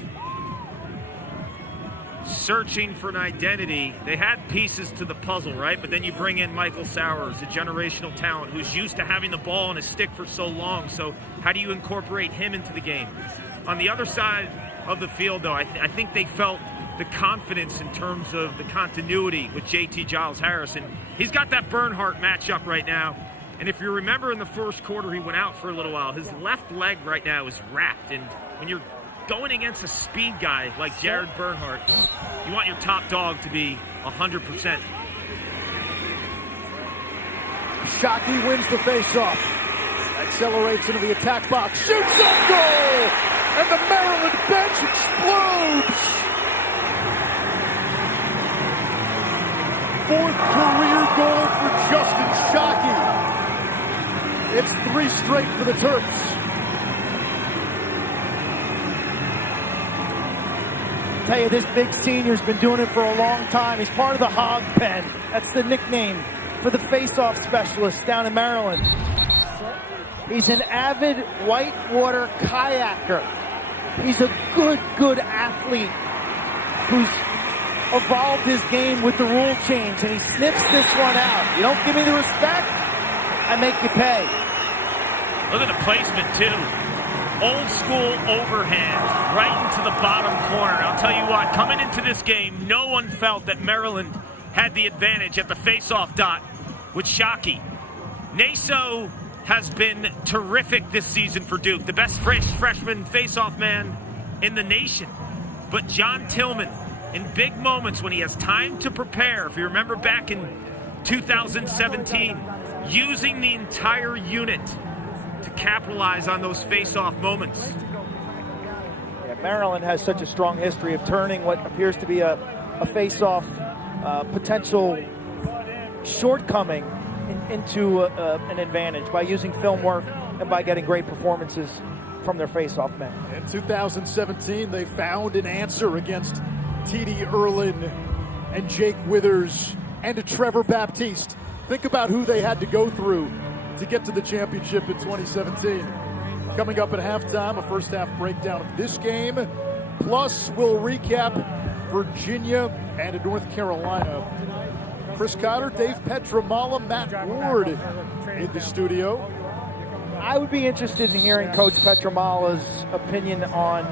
Searching for an identity. They had pieces to the puzzle, right? But then you bring in Michael Sowers, a generational talent who's used to having the ball on his stick for so long. So how do you incorporate him into the game? On the other side of the field, though, I think they felt the confidence in terms of the continuity with JT Giles Harris. And he's got that Bernhardt matchup right now. And if you remember in the first quarter, he went out for a little while. His left leg right now is wrapped. And when you're going against a speed guy like Jared Bernhardt, you want your top dog to be 100%. Shockey wins the faceoff. Accelerates into the attack box. Shoots on goal! And the Maryland bench explodes! Fourth career goal for Justin Shockey. It's 3 straight for the Terps. Tell you, this big senior's been doing it for a long time. He's part of the Hog Pen. That's the nickname for the face-off specialist down in Maryland. He's an avid whitewater kayaker. He's a good athlete who's evolved his game with the rule change, and he sniffs this one out. You don't give me the respect, I make you pay. Look at the placement, too. Old school overhand right into the bottom corner. And I'll tell you what, coming into this game, no one felt that Maryland had the advantage at the face-off dot with Shockey. Naso has been terrific this season for Duke, the best freshman face-off man in the nation. But John Tillman, in big moments when he has time to prepare, if you remember back in 2017, using the entire unit to capitalize on those face-off moments. Yeah, Maryland has such a strong history of turning what appears to be a face-off potential shortcoming into an advantage by using film work and by getting great performances from their face-off men. In 2017, they found an answer against T.D. Erlin and Jake Withers and Trevor Baptiste. Think about who they had to go through to get to the championship in 2017. Coming up at halftime, a first half breakdown of this game. Plus, we'll recap Virginia and North Carolina. Chris Cotter, Dave Petramala, Matt Ward in the studio. I would be interested in hearing Coach Petramala's opinion on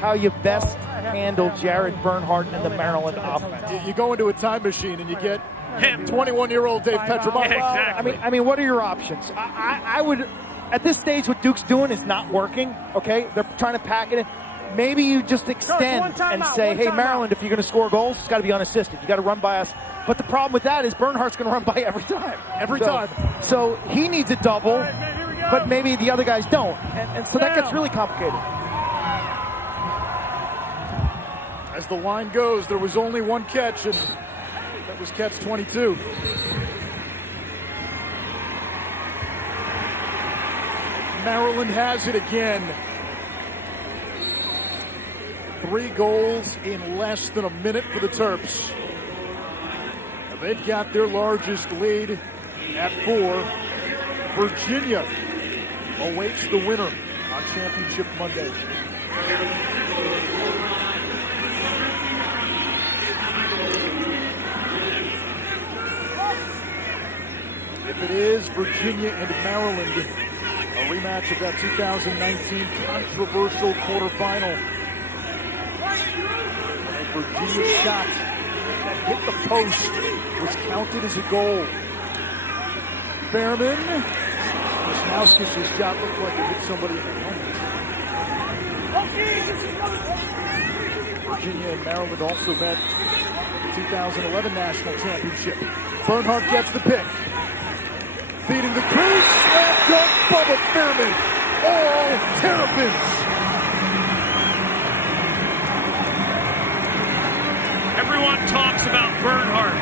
how you best handle Jared Bernhardt and the Maryland offense. You go into a time machine and you get him, 21-year-old Dave Petramala. Yeah, exactly. I mean, what are your options? I would, at this stage, what Duke's doing is not working, okay? They're trying to pack it in. Maybe you just extend and say, hey, Maryland, if you're going to score goals, it's got to be unassisted. You got to run by us. But the problem with that is Bernhardt's going to run by every time. Every time. So he needs a double, but maybe the other guys don't. And so that gets really complicated. As the line goes, there was only one catch, and that was catch 22. Maryland has it again. 3 goals in less than a minute for the Terps. They've got their largest lead at 4. Virginia awaits the winner on Championship Monday. if it is Virginia and Maryland, a rematch of that 2019 controversial quarterfinal. And Virginia's shot that hit the post was counted as a goal. Fairman, Wisnowski's shot looked like it hit somebody in the helmet. Virginia and Maryland also met in the 2011 National Championship. Bernhardt gets the pick. Feeding the crease, slam dunk, Bubba Fairman. All Terrapins. Everyone talks about Bernhardt,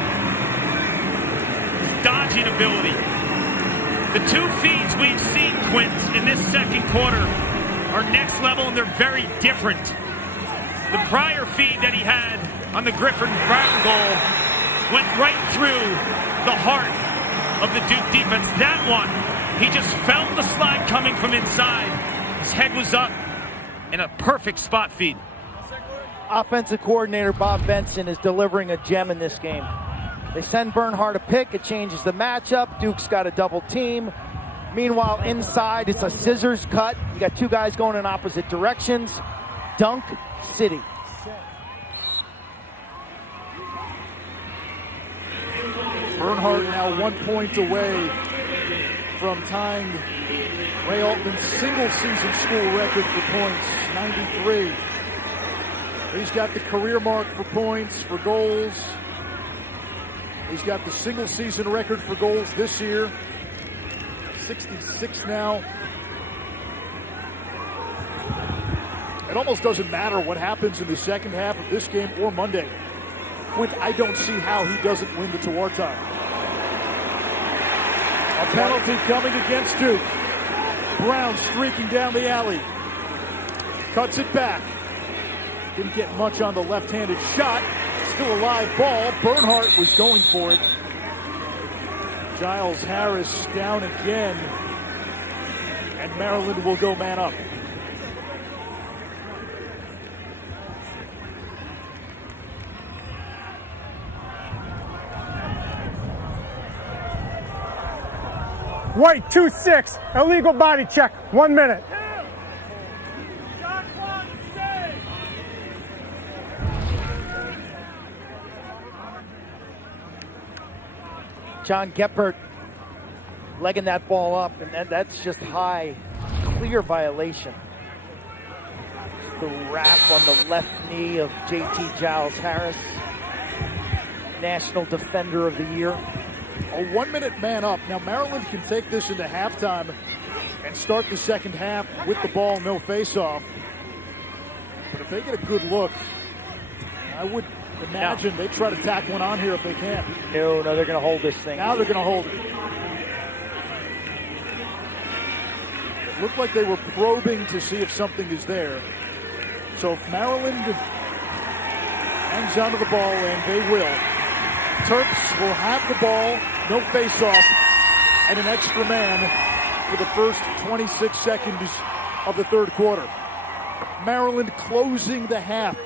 his dodging ability. The two feeds we've seen, Quint, in this second quarter are next level, and they're very different. The prior feed that he had on the Griffin Brown goal went right through the heart of the Duke defense. That one, he just felt the slide coming from inside. His head was up in a perfect spot feed. Offensive coordinator Bob Benson is delivering a gem in this game. They send Bernhardt a pick. It changes the matchup. Duke's got a double team. Meanwhile, inside, it's a scissors cut. You got two guys going in opposite directions. Dunk City. Bernhardt now 1 point away from tying Ray Altman's single-season school record for points, 93. He's got the career mark for points, for goals. He's got the single-season record for goals this year, 66 now. It almost doesn't matter what happens in the second half of this game or Monday. Quint, I don't see how he doesn't win the Tewaaraton. A penalty coming against Duke. Brown streaking down the alley. Cuts it back. Didn't get much on the left-handed shot. Still a live ball. Bernhardt was going for it. Giles Harris down again. And Maryland will go man up. White, 2-6, illegal body check, 1 minute. John Geppert legging that ball up, and that's just high, clear violation. Just the wrap on the left knee of JT Giles Harris, National Defender of the Year. A 1 minute man up. Now Maryland can take this into halftime and start the second half with the ball, no face-off. But if they get a good look, I would imagine they try to tack one on here if they can. No, they're going to hold this thing. Now they're going to hold it. It looked like they were probing to see if something is there. So if Maryland hangs onto the ball, and they will, Terps will have the ball, no face-off, and an extra man for the first 26 seconds of the third quarter. Maryland closing the half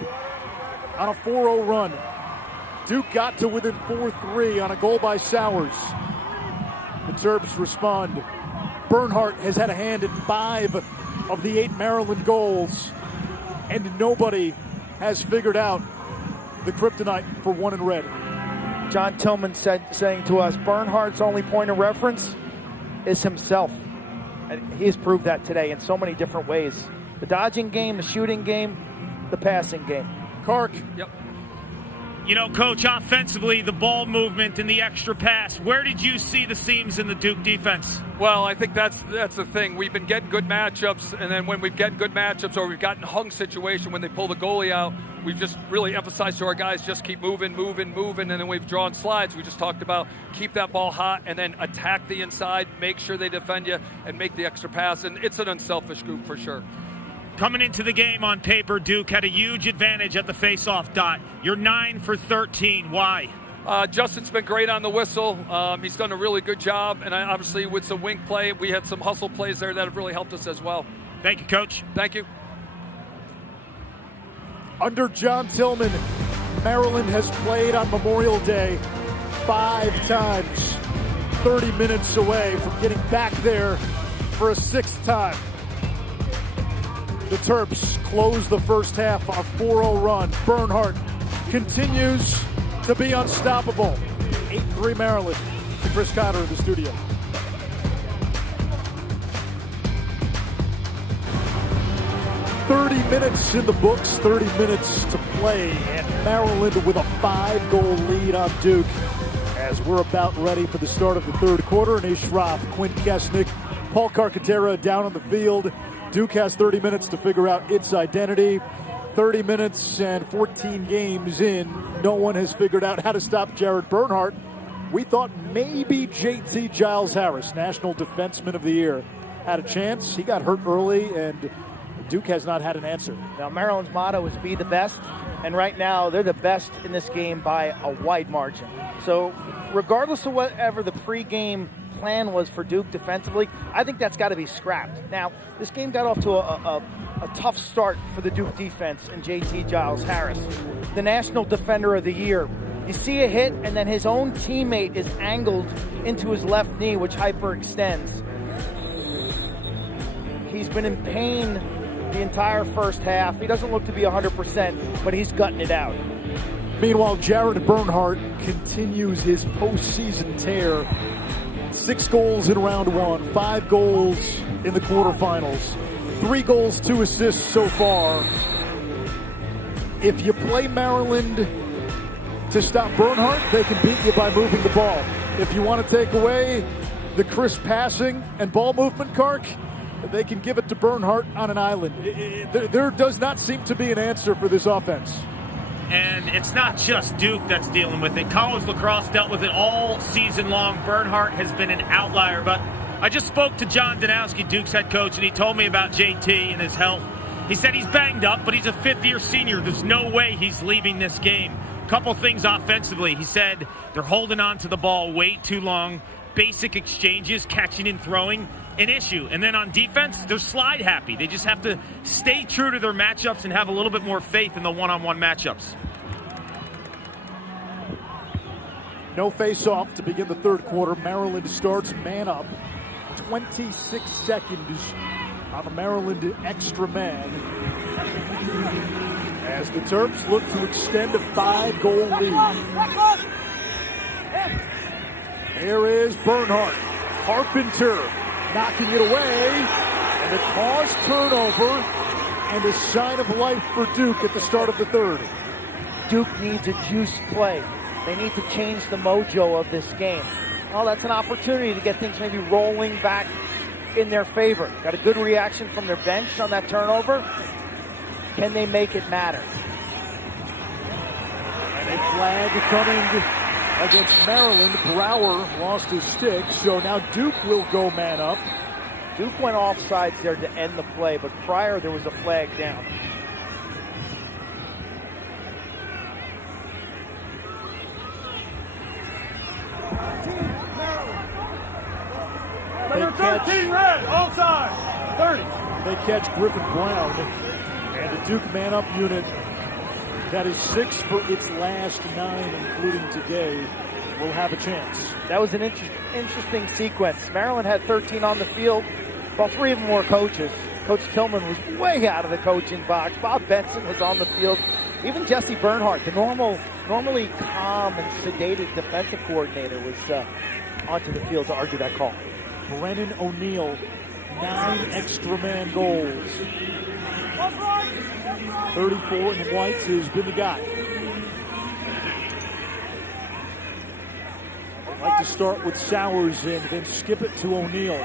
on a 4-0 run. Duke got to within 4-3 on a goal by Sowers. The Terps respond. Bernhardt has had a hand in 5 of the 8 Maryland goals, and nobody has figured out the kryptonite for one in red. John Tillman saying to us, Bernhardt's only point of reference is himself. And he has proved that today in so many different ways. The dodging game, the shooting game, the passing game. Kark. Yep. You know, Coach, offensively, the ball movement and the extra pass, where did you see the seams in the Duke defense? Well, I think that's the thing. We've been getting good matchups, and then when we've gotten good matchups or we've gotten hung situation when they pull the goalie out, we've just really emphasized to our guys, just keep moving, and then we've drawn slides. We just talked about keep that ball hot and then attack the inside, make sure they defend you, and make the extra pass. And it's an unselfish group for sure. Coming into the game on paper, Duke had a huge advantage at the face-off dot. You're 9 for 13. Why? Justin's been great on the whistle. He's done a really good job. And obviously with some wing play, we had some hustle plays there that have really helped us as well. Thank you, Coach. Thank you. Under John Tillman, Maryland has played on Memorial Day 5 times. 30 minutes away from getting back there for a 6th time. The Terps close the first half on a 4-0 run. Bernhardt continues to be unstoppable. 8-3 Maryland. To Chris Cotter in the studio. Minutes in the books, 30 minutes to play, and Maryland with a 5-goal lead on Duke as we're about ready for the start of the third quarter. Anish Shroff, Quinn Kesnick, Paul Carcaterra down on the field. Duke has 30 minutes to figure out its identity. 30 minutes and 14 games in, no one has figured out how to stop Jared Bernhardt. We thought maybe JT Giles Harris, National Defenseman of the Year, had a chance. He got hurt early, and Duke has not had an answer. Now, Maryland's motto is be the best, and right now they're the best in this game by a wide margin. So regardless of whatever the pregame plan was for Duke defensively, I think that's got to be scrapped. Now, this game got off to a tough start for the Duke defense and JT Giles Harris, the National Defender of the Year. You see a hit, and then his own teammate is angled into his left knee, which hyperextends. He's been in pain the entire first half. He doesn't look to be 100%, but he's gutting it out. Meanwhile, Jared Bernhardt continues his postseason tear. 6 goals in round 1, 5 goals in the quarterfinals, 3 goals, 2 assists so far. If you play Maryland to stop Bernhardt, they can beat you by moving the ball. If you want to take away the crisp passing and ball movement, Kark, they can give it to Bernhardt on an island. There does not seem to be an answer for this offense. And it's not just Duke that's dealing with it. College lacrosse dealt with it all season long. Bernhardt has been an outlier. But I just spoke to John Danowski, Duke's head coach, and he told me about JT and his health. He said he's banged up, but he's a 5th-year senior. There's no way he's leaving this game. Couple things offensively. He said they're holding on to the ball way too long. Basic exchanges, catching and throwing, an issue. And then on defense, they're slide happy. They just have to stay true to their matchups and have a little bit more faith in the one-on-one matchups. No face-off to begin the third quarter. Maryland starts man up. 26 seconds on the Maryland extra man, as the Terps look to extend a 5-goal lead. Here is Bernhardt. Carpenter knocking it away, and a caused turnover and a sign of life for Duke at the start of the third. Duke needs a juice play. They need to change the mojo of this game. Well, that's an opportunity to get things maybe rolling back in their favor. Got a good reaction from their bench on that turnover. Can they make it matter? And a flag coming against Maryland. Brower lost his stick, so now Duke will go man up. Duke went offsides there to end the play, but prior there was a flag down. Number 13, red, offside, 30. They catch Griffin Brown, and the Duke man-up unit that is 6 for its last 9, including today, will have a chance. That was an interesting sequence. Maryland had 13 on the field. Well, 3 of them were coaches. Coach Tillman was way out of the coaching box. Bob Benson was on the field. Even Jesse Bernhardt, the normally calm and sedated defensive coordinator, was onto the field to argue that call. Brennan O'Neill, 9 extra man goals. 34 in white has been the guy. I'd like to start with Sowers and then skip it to O'Neill.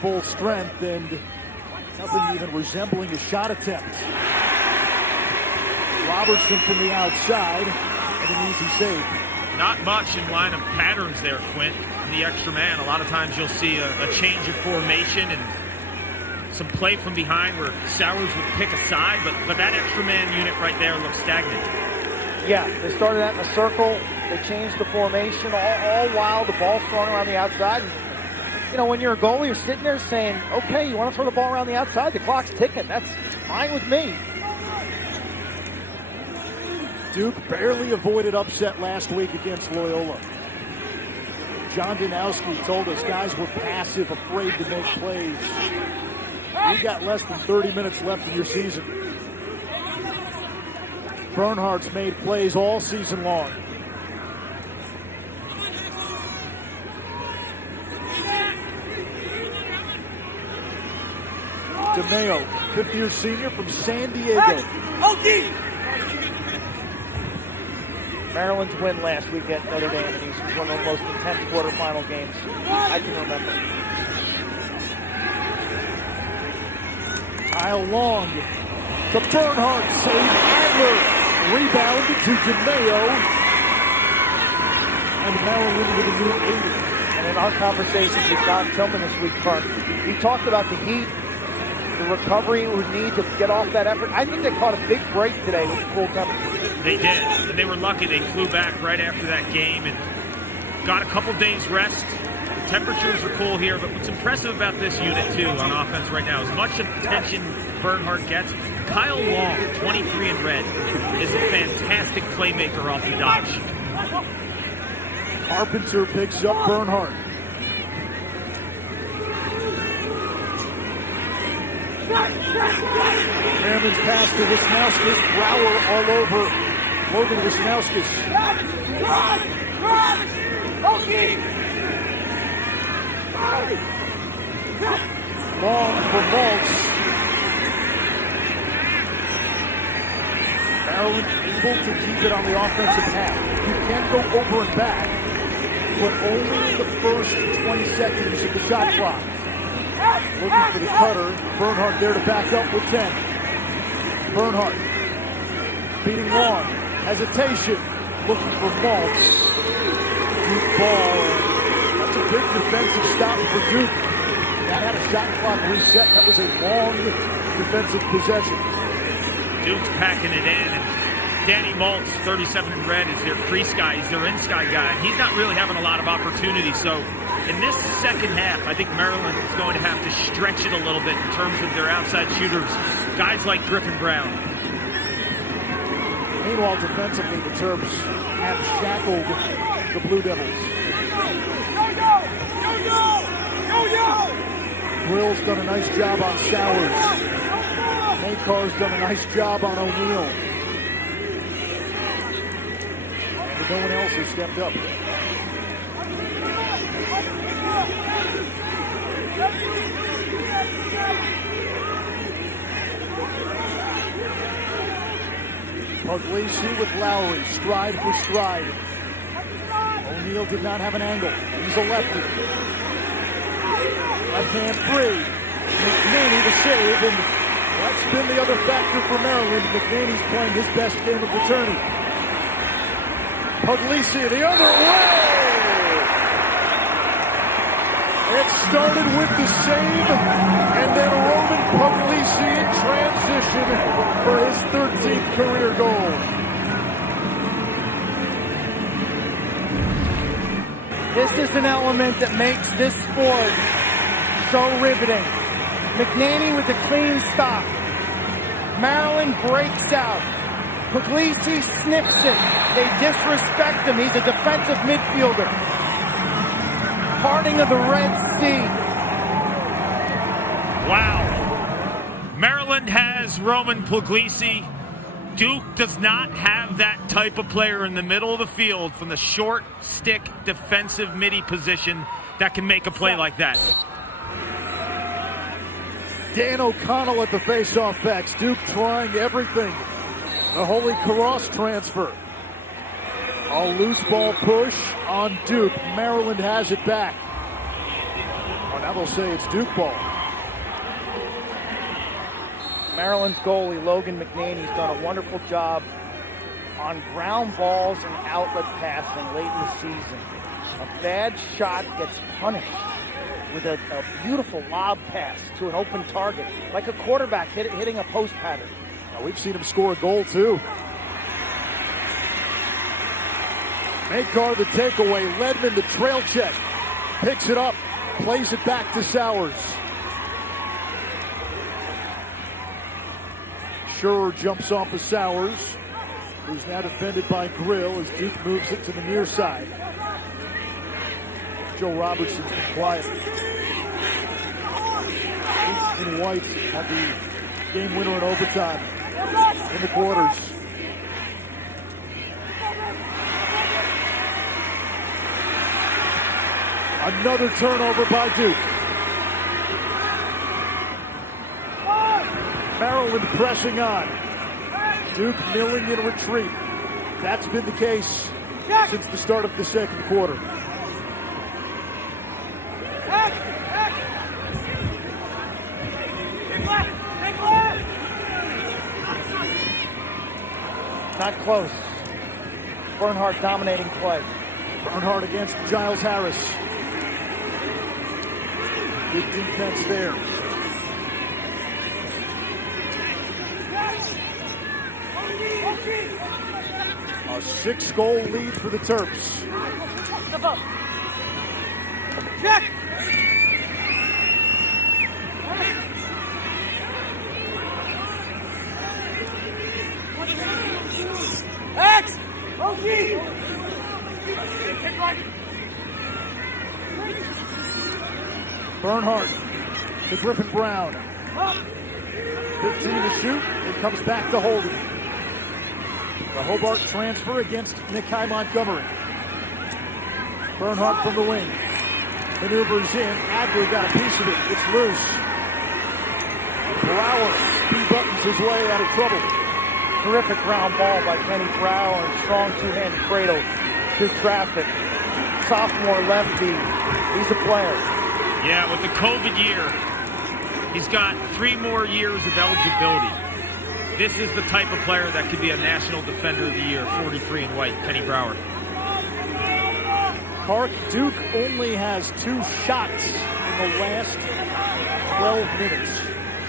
Full strength and nothing even resembling a shot attempt. Robertson from the outside and an easy save. Not much in line of patterns there, Quint, the extra man. A lot of times you'll see a change of formation and some play from behind where Sowers would pick a side, but that extra man unit right there looks stagnant. Yeah, they started out in a circle. They changed the formation all while the ball's thrown around the outside. And, you know, when you're a goalie, you're sitting there saying, okay, you want to throw the ball around the outside? The clock's ticking. That's fine with me. Duke barely avoided upset last week against Loyola. John Danowski told us guys were passive, afraid to make plays. You got less than 30 minutes left in your season. Bernhardt's made plays all season long. DeMeo, fifth-year senior from San Diego. Maryland's win last week at Notre Dame, and this was one of the most intense quarterfinal games I can remember. Kyle Long to Bernhardt, save Adler, rebound to DeMeo, and Maryland with a new lead. And in our conversations with Don Tillman this week, Clark, he talked about the heat, the recovery it would need to get off that effort. I think they caught a big break today with the cool temperatures. They did, and they were lucky. They flew back right after that game and got a couple days rest. The temperatures are cool here, but what's impressive about this unit, too, on offense right now, as much attention Bernhardt gets, Kyle Long, 23 in red, is a fantastic playmaker off the dodge. Carpenter picks up Bernhardt. Merriman's pass to Wisnauskas. Brower all over Logan Wisnauskas. Long for Maltz. Maryland able to keep it on the offensive half. You can go over and back, but only in the first 20 seconds of the shot clock. Looking for the cutter. Bernhardt there to back up with 10. Bernhardt beating Long. Hesitation. Looking for Maltz. Duke ball. That's a big defensive stop for Duke. That had a shot clock reset. That was a long defensive possession. Duke's packing it in, and Danny Maltz, 37 in red, is their crease guy. He's their in-sky guy. He's not really having a lot of opportunity, so in this second half, I think Maryland is going to have to stretch it a little bit in terms of their outside shooters, guys like Griffin Brown. Meanwhile, defensively, the Terps have shackled the Blue Devils. Grill's done a nice job on Sowers. Makar's done a nice job on O'Neal. But no one else has stepped up. Puglisi with Lowry, stride for stride. O'Neal did not have an angle. He's a lefty. Left hand free. McNaney to save, and that's been the other factor for Maryland. McNaney's playing his best game of the tourney. Puglisi the other way! It started with the save, and then Roman Puglisi in transition for his 13th career goal. This is an element that makes this sport so riveting. McNaney with a clean stop. Maryland breaks out. Puglisi sniffs it. They disrespect him. He's a defensive midfielder. Parting of the Red Sea. Wow. Maryland has Roman Puglisi. Duke does not have that type of player in the middle of the field from the short stick defensive midi position that can make a play like that. Dan O'Connell at the face-off backs. Duke trying everything. The Holy Cross transfer. A loose ball push on Duke. Maryland has it back. Oh, now they'll say it's Duke ball. Maryland's goalie, Logan McNaney's done a wonderful job on ground balls and outlet passing late in the season. A bad shot gets punished with a beautiful lob pass to an open target, like a quarterback hitting a post pattern. Now, we've seen him score a goal, too. Makar the takeaway. Ledman the trail check. Picks it up. Plays it back to Sowers. Schurer jumps off of Sowers, who's now defended by Grill as Duke moves it to the near side. Joe Robertson's been quiet. In White had the game winner in overtime in the quarters. Another turnover by Duke. Maryland pressing on. Duke milling in retreat. That's been the case since the start of the second quarter. Not close. Bernhardt dominating play. Bernhardt against Giles Harris. Good defense there. A 6-goal lead for the Terps. Check! X! OG! Bernhardt to Griffin Brown. 15 to shoot. It comes back to Holden. The Hobart transfer against Nikai Montgomery. Bernhardt from the wing. Maneuvers in. Adler got a piece of it. It's loose. Brower buttons his way out of trouble. Terrific ground ball by Kenny Brower and strong two-handed cradle through traffic. Sophomore lefty. He's a player. Yeah, with the COVID year, he's got 3 more years of eligibility. This is the type of player that could be a National Defender of the Year, 43 in white, Kenny Brower. Clark, Duke only has 2 shots in the last 12 minutes.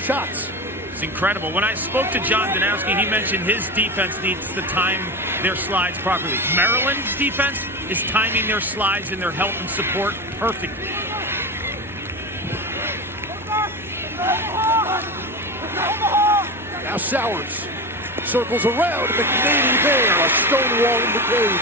Shots. It's incredible. When I spoke to John Danowski, he mentioned his defense needs to time their slides properly. Maryland's defense is timing their slides and their help and support perfectly. Now Sowers circles around. McNady there. A stone wall in the cage.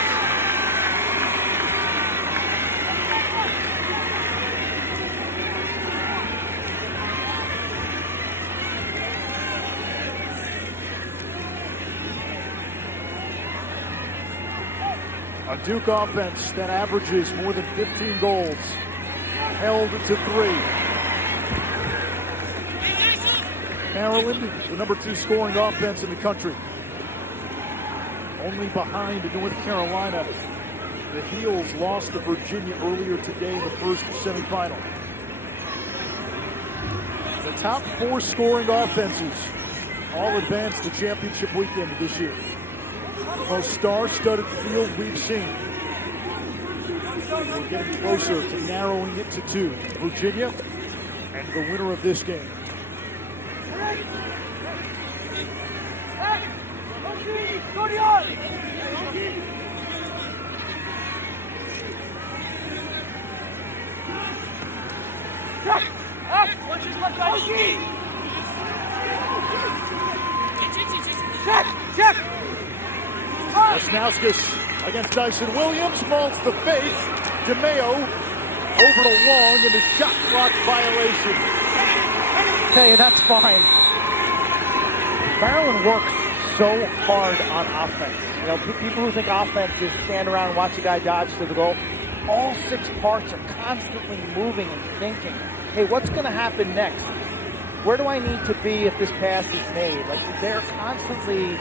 A Duke offense that averages more than 15 goals. Held to 3. Maryland, the number 2 scoring offense in the country. Only behind North Carolina. The Heels lost to Virginia earlier today in the first semifinal. The top 4 scoring offenses all advanced to championship weekend this year. The most star-studded field we've seen. We're getting closer to narrowing it to 2. Virginia and the winner of this game. Check! Wisnauskas against Dyson Williams, mauls the face. DeMeo over to Long in the shot clock violation. Okay, that's fine. Maryland works so hard on offense. You know, people who think offense is stand around and watch a guy dodge to the goal. All 6 parts are constantly moving and thinking, hey, what's going to happen next? Where do I need to be if this pass is made? Like, they're constantly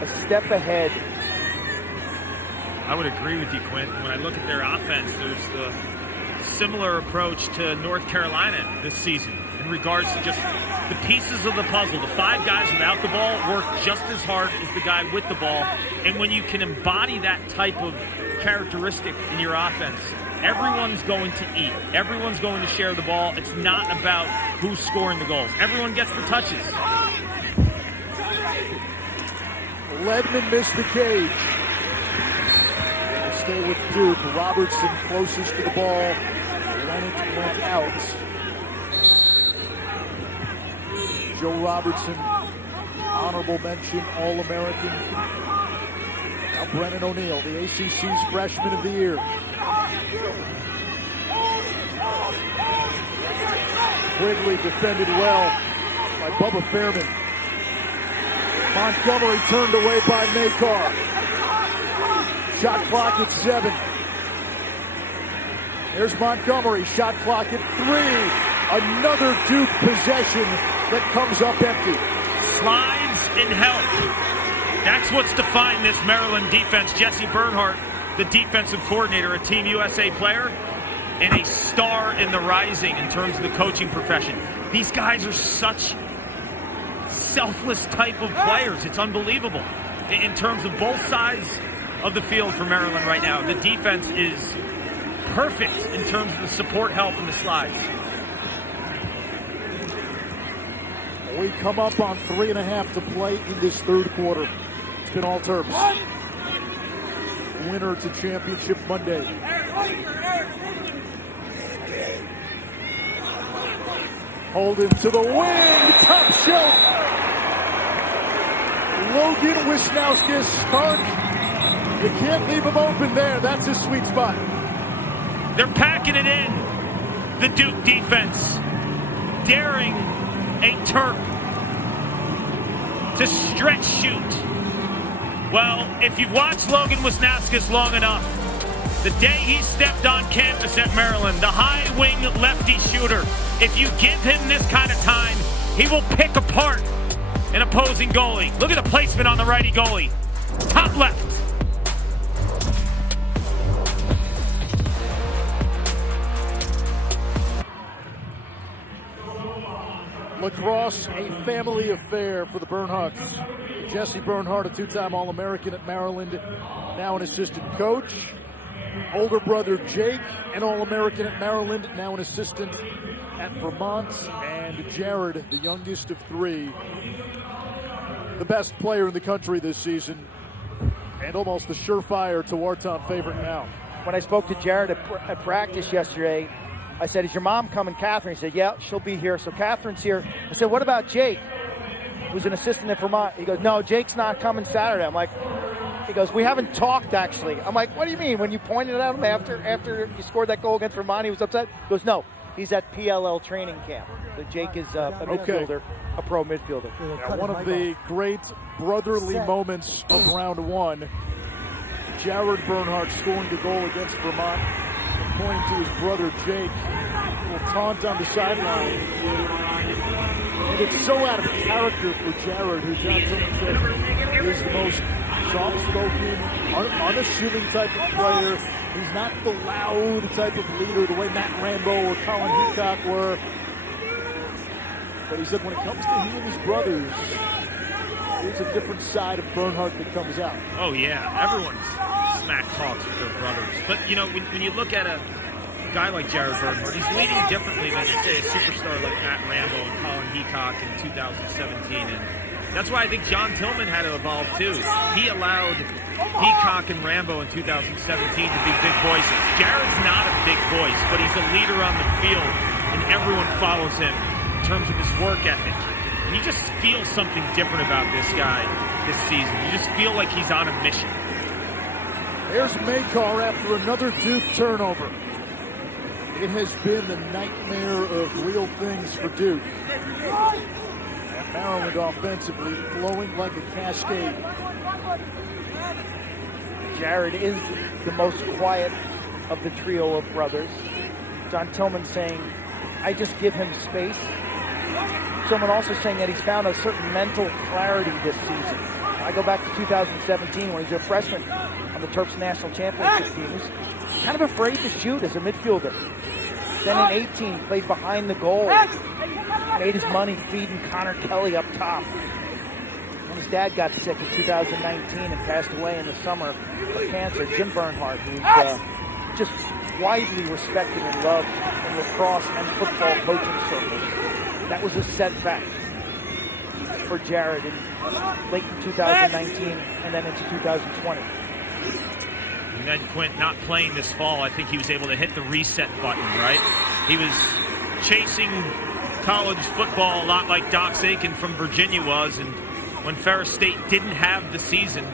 a step ahead. I would agree with you, Quint. When I look at their offense, there's the similar approach to North Carolina this season in regards to just the pieces of the puzzle. The 5 guys without the ball work just as hard as the guy with the ball. And when you can embody that type of characteristic in your offense, everyone's going to eat. Everyone's going to share the ball. It's not about who's scoring the goals. Everyone gets the touches. Ledman missed the cage. They stay with Duke. Robertson closest to the ball. Lennox went out. Joe Robertson honorable mention All-American. Now Brennan O'Neill, the ACC's Freshman of the Year. Quigley defended well by Bubba Fairman. Montgomery turned away by Makar. Shot clock at 7. There's Montgomery, shot clock at 3. Another Duke possession that comes up empty. Slides and help. That's what's defined this Maryland defense. Jesse Bernhardt, the defensive coordinator, a Team USA player, and a star in the rising in terms of the coaching profession. These guys are such selfless type of players. It's unbelievable. In terms of both sides of the field for Maryland right now, the defense is perfect in terms of the support, help, and the slides. We come up on 3.5 to play in this third quarter. It's been all Terps. Winner to Championship Monday. Holden to the wing, top shelf. Logan Wisnauskas, Clark. You can't leave him open there. That's his sweet spot. They're packing it in. The Duke defense daring a Terp to stretch shoot. Well, if you've watched Logan Wisnauskas long enough, the day he stepped on campus at Maryland, the high wing lefty shooter, if you give him this kind of time, he will pick apart an opposing goalie. Look at the placement on the righty goalie. Top left. Lacrosse, a family affair for the Bernhardts. Jesse Bernhardt, a 2-time All-American at Maryland, now an assistant coach. Older brother Jake, an All-American at Maryland, now an assistant at Vermont. And Jared, the youngest of 3, the best player in the country this season, and almost the surefire to Wharton favorite now. When I spoke to Jared at practice yesterday, I said, "Is your mom coming, Catherine?" He said, "Yeah, she'll be here." So Catherine's here. I said, "What about Jake, who's an assistant at Vermont?" He goes, "No, Jake's not coming Saturday." I'm like, he goes, "We haven't talked, actually." I'm like, "What do you mean?" When you pointed at him after you scored that goal against Vermont, he was upset? He goes, "No, he's at PLL training camp." So Jake is a midfielder, a pro midfielder. Now, one of the great brotherly moments of round 1, Jared Bernhardt scoring the goal against Vermont, pointing to his brother Jake, a little taunt on the sideline. And it's so out of character for Jared, who John Tillman said is the most soft-spoken, unassuming type of player. He's not the loud type of leader the way Matt Rambo or Colin Heacock were. But he said when it comes to he and his brothers, there's a different side of Bernhardt that comes out. Oh, yeah. Everyone's smack talks with their brothers. But, you know, when you look at a guy like Jared Bernhardt, he's leading differently than, say, a superstar like Matt Rambo and Colin Heacock in 2017. And that's why I think John Tillman had to evolve, too. He allowed Heacock and Rambo in 2017 to be big voices. Jared's not a big voice, but he's a leader on the field, and everyone follows him in terms of his work ethic. And you just feel something different about this guy this season. You just feel like he's on a mission. There's Makar after another Duke turnover. It has been the nightmare of real things for Duke. And Maryland offensively flowing like a cascade. Jared is the most quiet of the trio of brothers. John Tillman saying, "I just give him space." Tillman also saying that he's found a certain mental clarity this season. I go back to 2017 when he was a freshman on the Terps national championship team. He's kind of afraid to shoot as a midfielder. Then in 18, played behind the goal. Made his money feeding Connor Kelly up top. When his dad got sick in 2019 and passed away in the summer of cancer, Jim Bernhardt, who's just widely respected and loved in lacrosse and football coaching circles. That was a setback for Jared in late 2019 and then into 2020. And then Quint not playing this fall, I think he was able to hit the reset button, right? He was chasing college football a lot like Doc Sakin from Virginia was, and when Ferris State didn't have the season.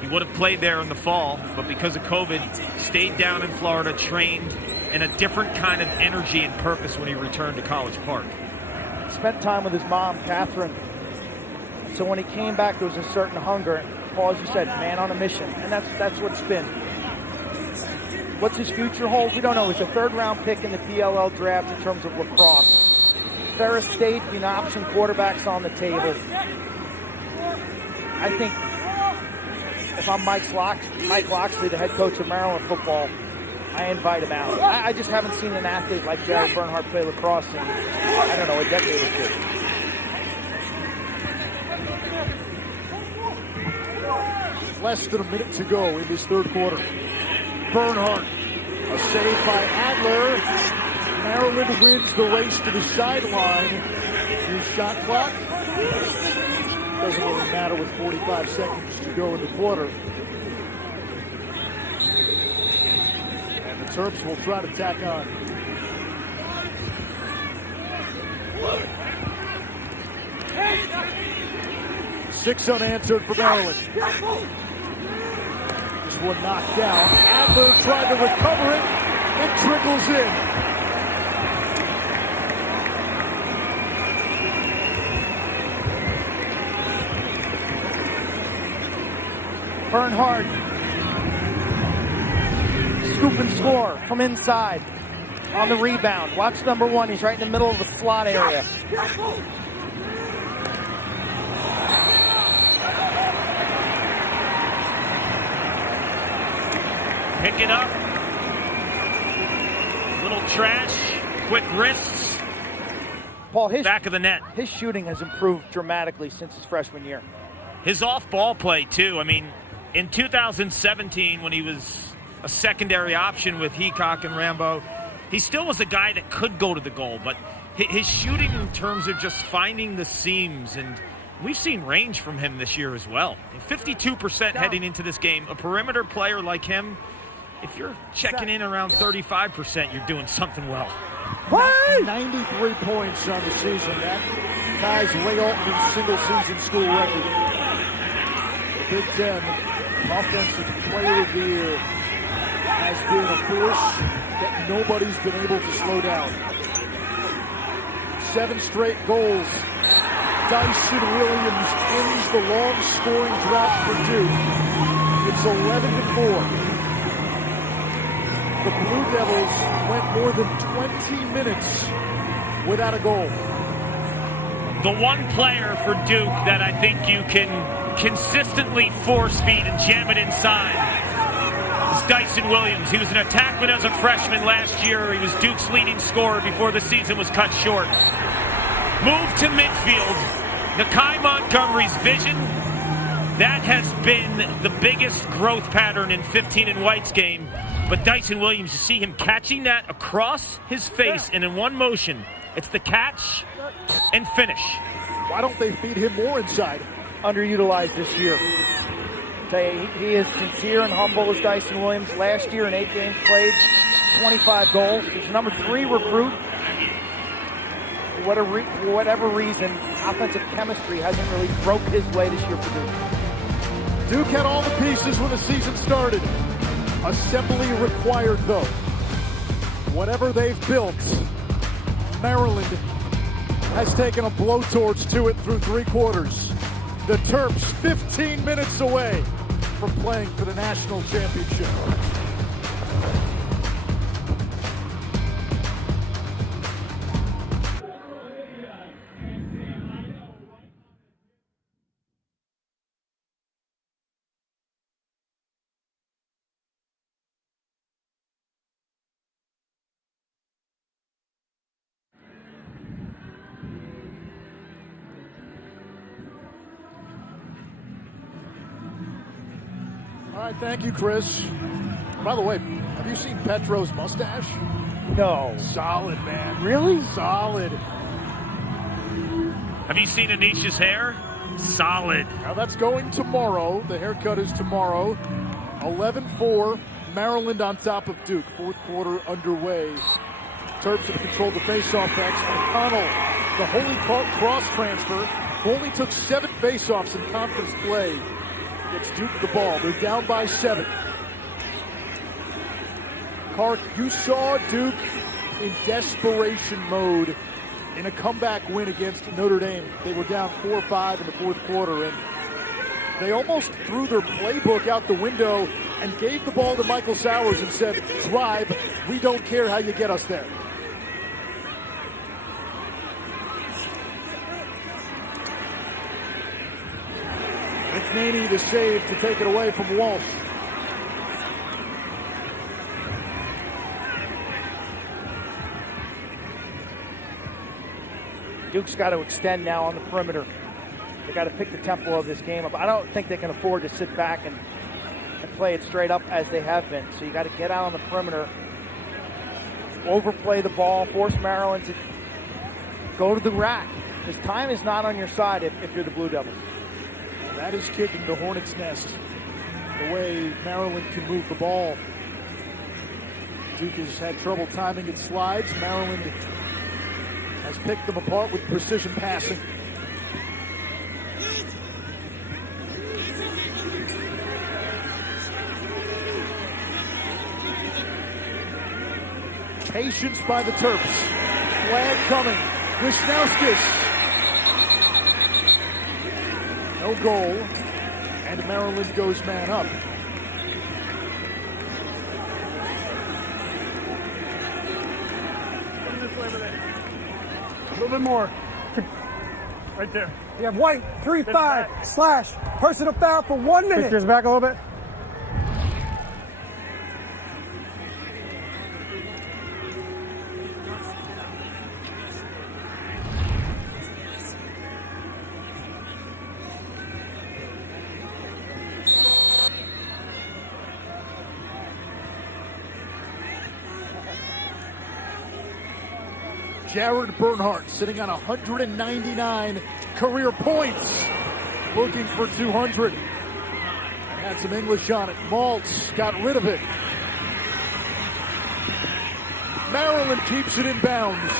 He would have played there in the fall, but because of COVID, stayed down in Florida, trained in a different kind of energy and purpose when he returned to College Park. Spent time with his mom, Catherine. So when he came back, there was a certain hunger. Paul, as you said, man on a mission, and that's what it's been. What's his future hold? We don't know. He's a third-round pick in the PLL draft in terms of lacrosse. Ferris State being option quarterbacks on the table. I think if I'm Mike Loxley, the head coach of Maryland football, I invite him out. I just haven't seen an athlete like Jared Bernhardt play lacrosse in, I don't know, a decade or two. Less than a minute to go in this third quarter. Bernhardt, a save by Adler. Maryland wins the race to the sideline. New shot clock. Doesn't really matter with 45 seconds to go in the quarter. And the Terps will try to tack on. Six unanswered for Maryland. This one knocked down. Adler tried to recover it. It trickles in. Bernhardt. Scoop and score from inside. On the rebound. Watch number one. He's right in the middle of the slot area. Pick it up. Little trash. Quick wrists. Paul, back of the net. His shooting has improved dramatically since his freshman year. His off-ball play, too. I mean, in 2017, when he was a secondary option with Heacock and Rambo, he still was a guy that could go to the goal. But his shooting in terms of just finding the seams, and we've seen range from him this year as well. 52% heading into this game. A perimeter player like him, if you're checking in around 35%, you're doing something well. 93 points on the season. That ties Ray Altman's single-season school record. The Big Ten Offensive Player of the Year has been a force that nobody's been able to slow down. 7 straight goals. Dyson Williams ends the long scoring drought for Duke. It's 11-4. The Blue Devils went more than 20 minutes without a goal. The one player for Duke that I think you can consistently force feed and jam it inside is Dyson Williams. He was an attackman as a freshman last year. He was Duke's leading scorer before the season was cut short. Moved to midfield. Nakai Montgomery's vision, that has been the biggest growth pattern in 15 and White's game. But Dyson Williams, you see him catching that across his face, and in one motion, it's the catch and finish. Why don't they feed him more inside? Underutilized this year. He is sincere and humble as Dyson Williams. Last year in 8 games played, 25 goals. He's the number 3 recruit. For whatever reason, offensive chemistry hasn't really broke his way this year for Duke. Duke had all the pieces when the season started. Assembly required, though. Whatever they've built, Maryland has taken a blowtorch to it through 3 quarters. The Terps 15 minutes away from playing for the national championship. All right, thank you, Chris. By the way, have you seen Petro's mustache? No. Solid, man. Really? Solid. Have you seen Anisha's hair? Solid. Now that's going tomorrow. The haircut is tomorrow. 11-4. Maryland on top of Duke. 4th quarter underway Terps have controlled the faceoff X. O'Connell, the Holy Cross transfer, who only took 7 faceoffs in conference play, gets Duke the ball. They're down by 7. Clark, you saw Duke in desperation mode in a comeback win against Notre Dame. They were down 4-5 in the fourth quarter, and they almost threw their playbook out the window and gave the ball to Michael Sowers and said, drive, we don't care how you get us there. McNaney the save to take it away from Walsh. Duke's got to extend now on the perimeter. They got to pick the tempo of this game up. I don't think they can afford to sit back and play it straight up as they have been. So you got to get out on the perimeter, overplay the ball, force Maryland to go to the rack. Because time is not on your side if you're the Blue Devils. That is kicking the Hornets' nest, the way Maryland can move the ball. Duke has had trouble timing its slides. Maryland has picked them apart with precision passing. Patience by the Terps. Flag coming. Wisnowskis. No goal. And Maryland goes man up. Come this way over there. A little bit more. Right there. You have white, 3-5 / personal foul for 1 minute. Pictures back a little bit. Jared Bernhardt sitting on 199 career points, looking for 200. Had some English on it. Maltz got rid of it. Maryland keeps it in bounds.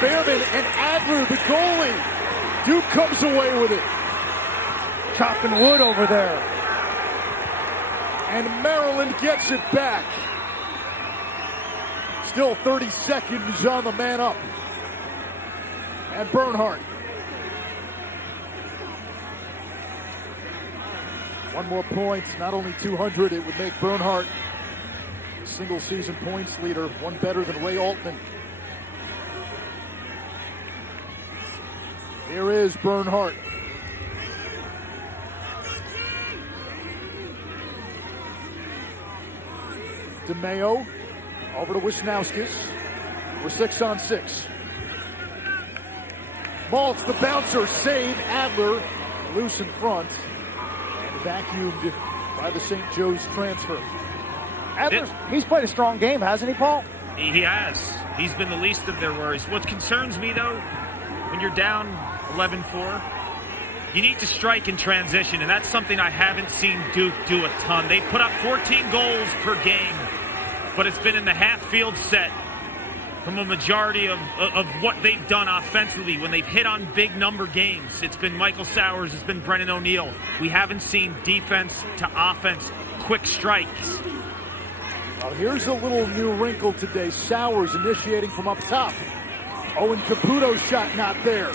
Behrman and Adler, the goalie. Duke comes away with it. Chopping wood over there. And Maryland gets it back. Still 30 seconds on the man up. And Bernhardt. One more point, not only 200, it would make Bernhardt the single season points leader, one better than Ray Altman. Here is Bernhardt. DeMayo. Over to Wisnowskis. We're 6-on-6. Maltz, the bouncer, save. Adler, loose in front. And vacuumed by the St. Joe's transfer. Adler, he's played a strong game, hasn't he, Paul? He has. He's been the least of their worries. What concerns me, though, when you're down 11-4, you need to strike in transition, and that's something I haven't seen Duke do a ton. They put up 14 goals per game, but it's been in the half-field set from a majority of what they've done offensively when they've hit on big number games. It's been Michael Sowers, it's been Brennan O'Neill. We haven't seen defense to offense, quick strikes. Well, here's a little new wrinkle today. Sowers initiating from up top. Owen Caputo's shot not there.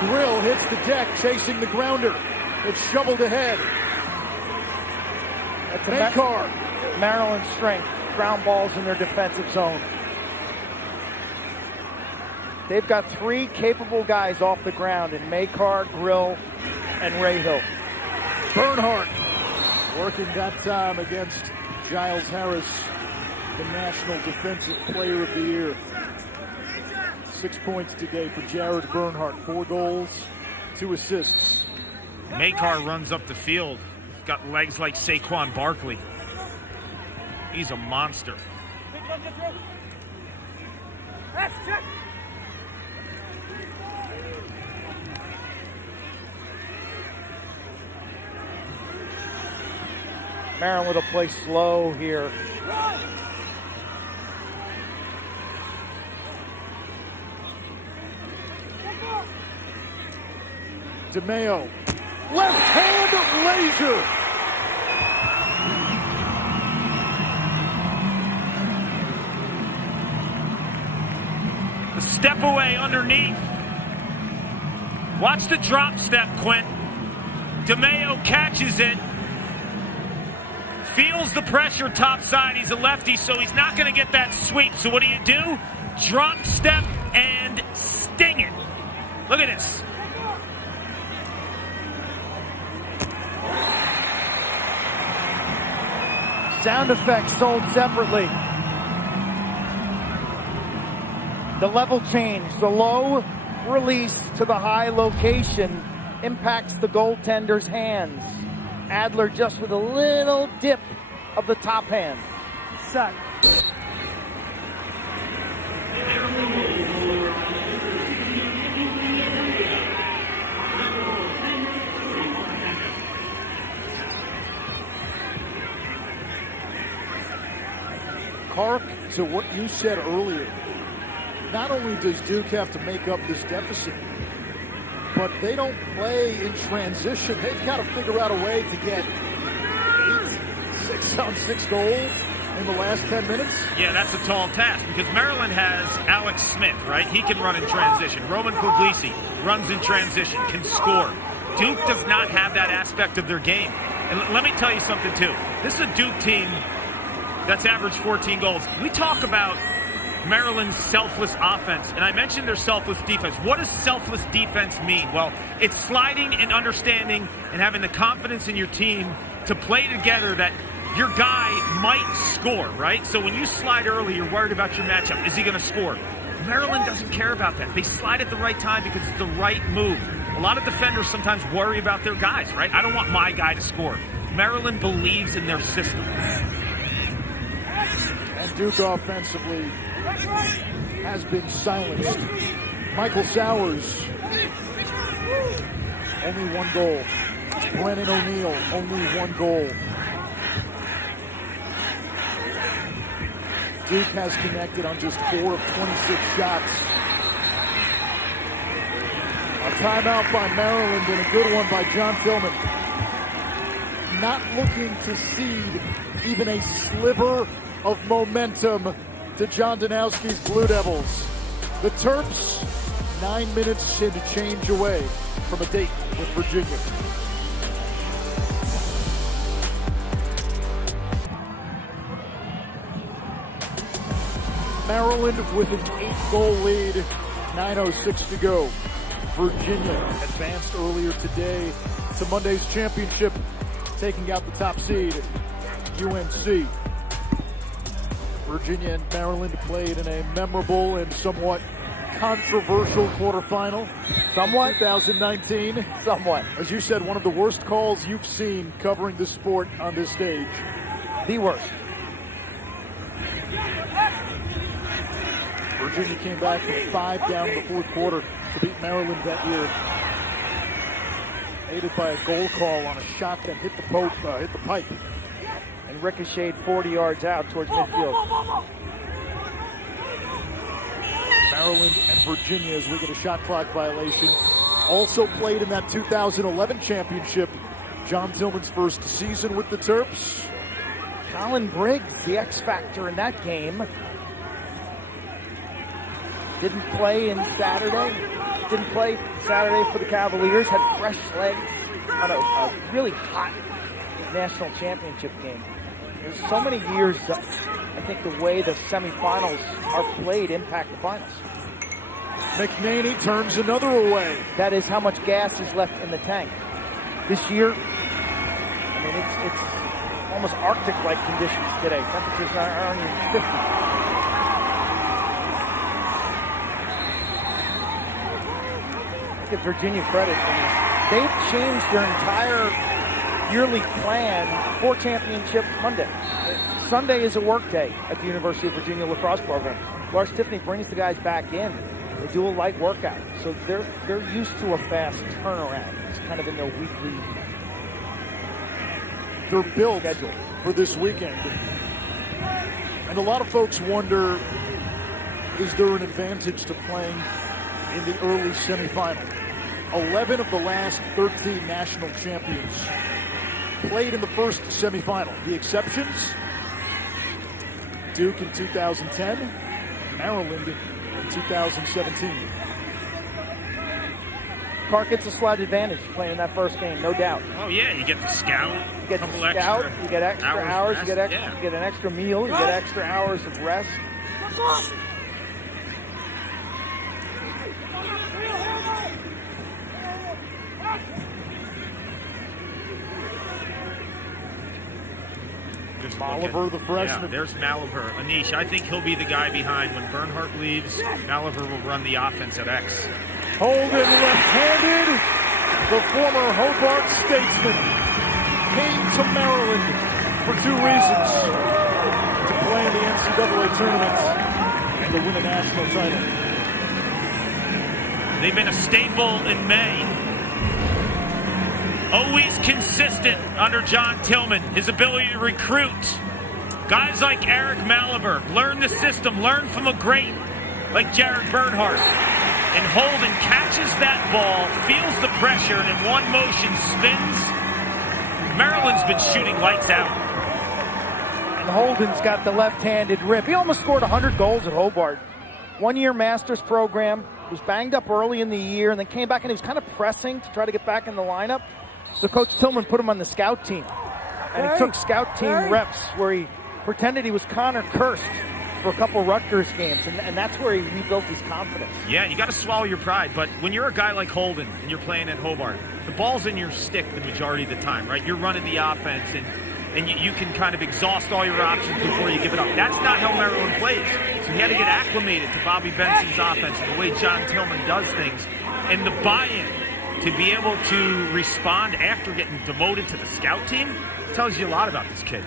Grill hits the deck, chasing the grounder. It's shoveled ahead. That's Makar. Maryland's strength. Ground balls in their defensive zone. They've got 3 capable guys off the ground in Makar, Grill, and Rayhill. Bernhardt working that time against Giles Harris, the National Defensive Player of the Year. 6 points today for Jared Bernhardt. 4 goals, 2 assists. Makar runs up the field. He's got legs like Saquon Barkley. He's a monster. Maryland will play slow here. DeMeo, left hand laser. A step away underneath. Watch the drop step, Quint. DeMeo catches it. Feels the pressure topside. He's a lefty, so he's not going to get that sweep. So what do? Drop step and sting it. Look at this. Sound effects sold separately. The level change, the low release to the high location impacts the goaltender's hands. Adler just with a little dip of the top hand. Set. Hark to what you said earlier. Not only does Duke have to make up this deficit, but they don't play in transition. They've got to figure out a way to get 6-on-6 goals in the last 10 minutes. Yeah, that's a tall task because Maryland has Alex Smith, right? He can run in transition. Roman Puglisi runs in transition, can score. Duke does not have that aspect of their game. And let me tell you something, too. This is a Duke team that's averaged 14 goals. We talk about Maryland's selfless offense, and I mentioned their selfless defense. What does selfless defense mean? Well, it's sliding and understanding and having the confidence in your team to play together that your guy might score, right? So when you slide early, you're worried about your matchup. Is he going to score? Maryland doesn't care about that. They slide at the right time because it's the right move. A lot of defenders sometimes worry about their guys, right? I don't want my guy to score. Maryland believes in their system. And Duke offensively has been silenced. Michael Sowers, only one goal. Brennan O'Neill, only one goal. Duke has connected on just 4 of 26 shots. A timeout by Maryland and a good one by John Tillman. Not looking to cede even a sliver of momentum to John Danowski's Blue Devils. The Terps, 9 minutes and a change away from a date with Virginia. Maryland with an 8-goal lead, 9:06 to go. Virginia advanced earlier today to Monday's championship, taking out the top seed, UNC. Virginia and Maryland played in a memorable and somewhat controversial quarterfinal. Somewhat? 2019. Somewhat. As you said, one of the worst calls you've seen covering this sport on this stage. The worst. Virginia came back from 5 down in the fourth quarter to beat Maryland that year. Aided by a goal call on a shot that hit the pipe. And ricocheted 40 yards out towards midfield. Maryland and Virginia, as we get a shot clock violation, also played in that 2011 championship. John Tillman's first season with the Terps. Colin Briggs, the X factor in that game. Didn't play in Saturday. Didn't play Saturday for the Cavaliers. Had fresh legs on a really hot national championship game. There's so many years, I think the way the semifinals are played impact the finals. McNaney turns another away. That is how much gas is left in the tank. This year, I mean, it's almost Arctic-like conditions today. Temperatures aren't even 50. Give Virginia credit. They've changed their entire yearly plan for Championship Monday. Sunday is a work day at the University of Virginia lacrosse program. Lars Tiffany brings the guys back in. They do a light workout, so they're used to a fast turnaround. It's kind of in their weekly. They're built schedule for this weekend, and a lot of folks wonder: is there an advantage to playing in the early semifinal? 11 of the last 13 national champions played in the first semifinal. The exceptions: Duke in 2010, Maryland in 2017. Clark gets a slight advantage playing in that first game, no doubt. Oh yeah, you get the scout. You get the scout, you get extra hours, you get an extra meal, you get extra hours of rest. Oliver, the freshman. Yeah, there's Maliver. Anish, I think he'll be the guy behind. When Bernhardt leaves, Maliver will run the offense at X. Holden left-handed. The former Hobart statesman came to Maryland for two reasons: to play in the NCAA tournament and to win a national title. They've been a staple in May. Always consistent under John Tillman. His ability to recruit. Guys like Eric Maliver, learn the system, learn from a great like Jared Bernhardt. And Holden catches that ball, feels the pressure, and in one motion spins. Maryland's been shooting lights out. And Holden's got the left-handed rip. He almost scored 100 goals at Hobart. One-year master's program, was banged up early in the year, and then came back and he was kind of pressing to try to get back in the lineup. So Coach Tillman put him on the scout team. And he took scout team reps where he pretended he was Connor Kirst for a couple Rutgers games, and that's where he rebuilt his confidence. Yeah, you got to swallow your pride, but when you're a guy like Holden and you're playing at Hobart, the ball's in your stick the majority of the time, right? You're running the offense, and you can kind of exhaust all your options before you give it up. That's not how Maryland plays. So he had to get acclimated to Bobby Benson's offense, the way John Tillman does things, and the buy-in to be able to respond after getting demoted to the scout team tells you a lot about this kid.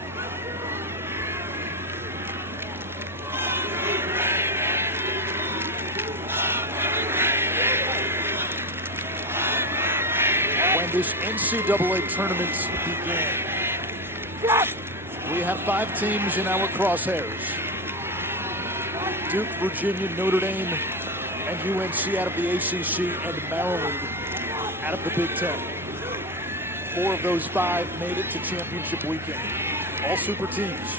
When this NCAA tournament began, we have 5 teams in our crosshairs: Duke, Virginia, Notre Dame, and UNC out of the ACC, and Maryland out of the Big Ten. 4 of those 5 made it to championship weekend. All super teams.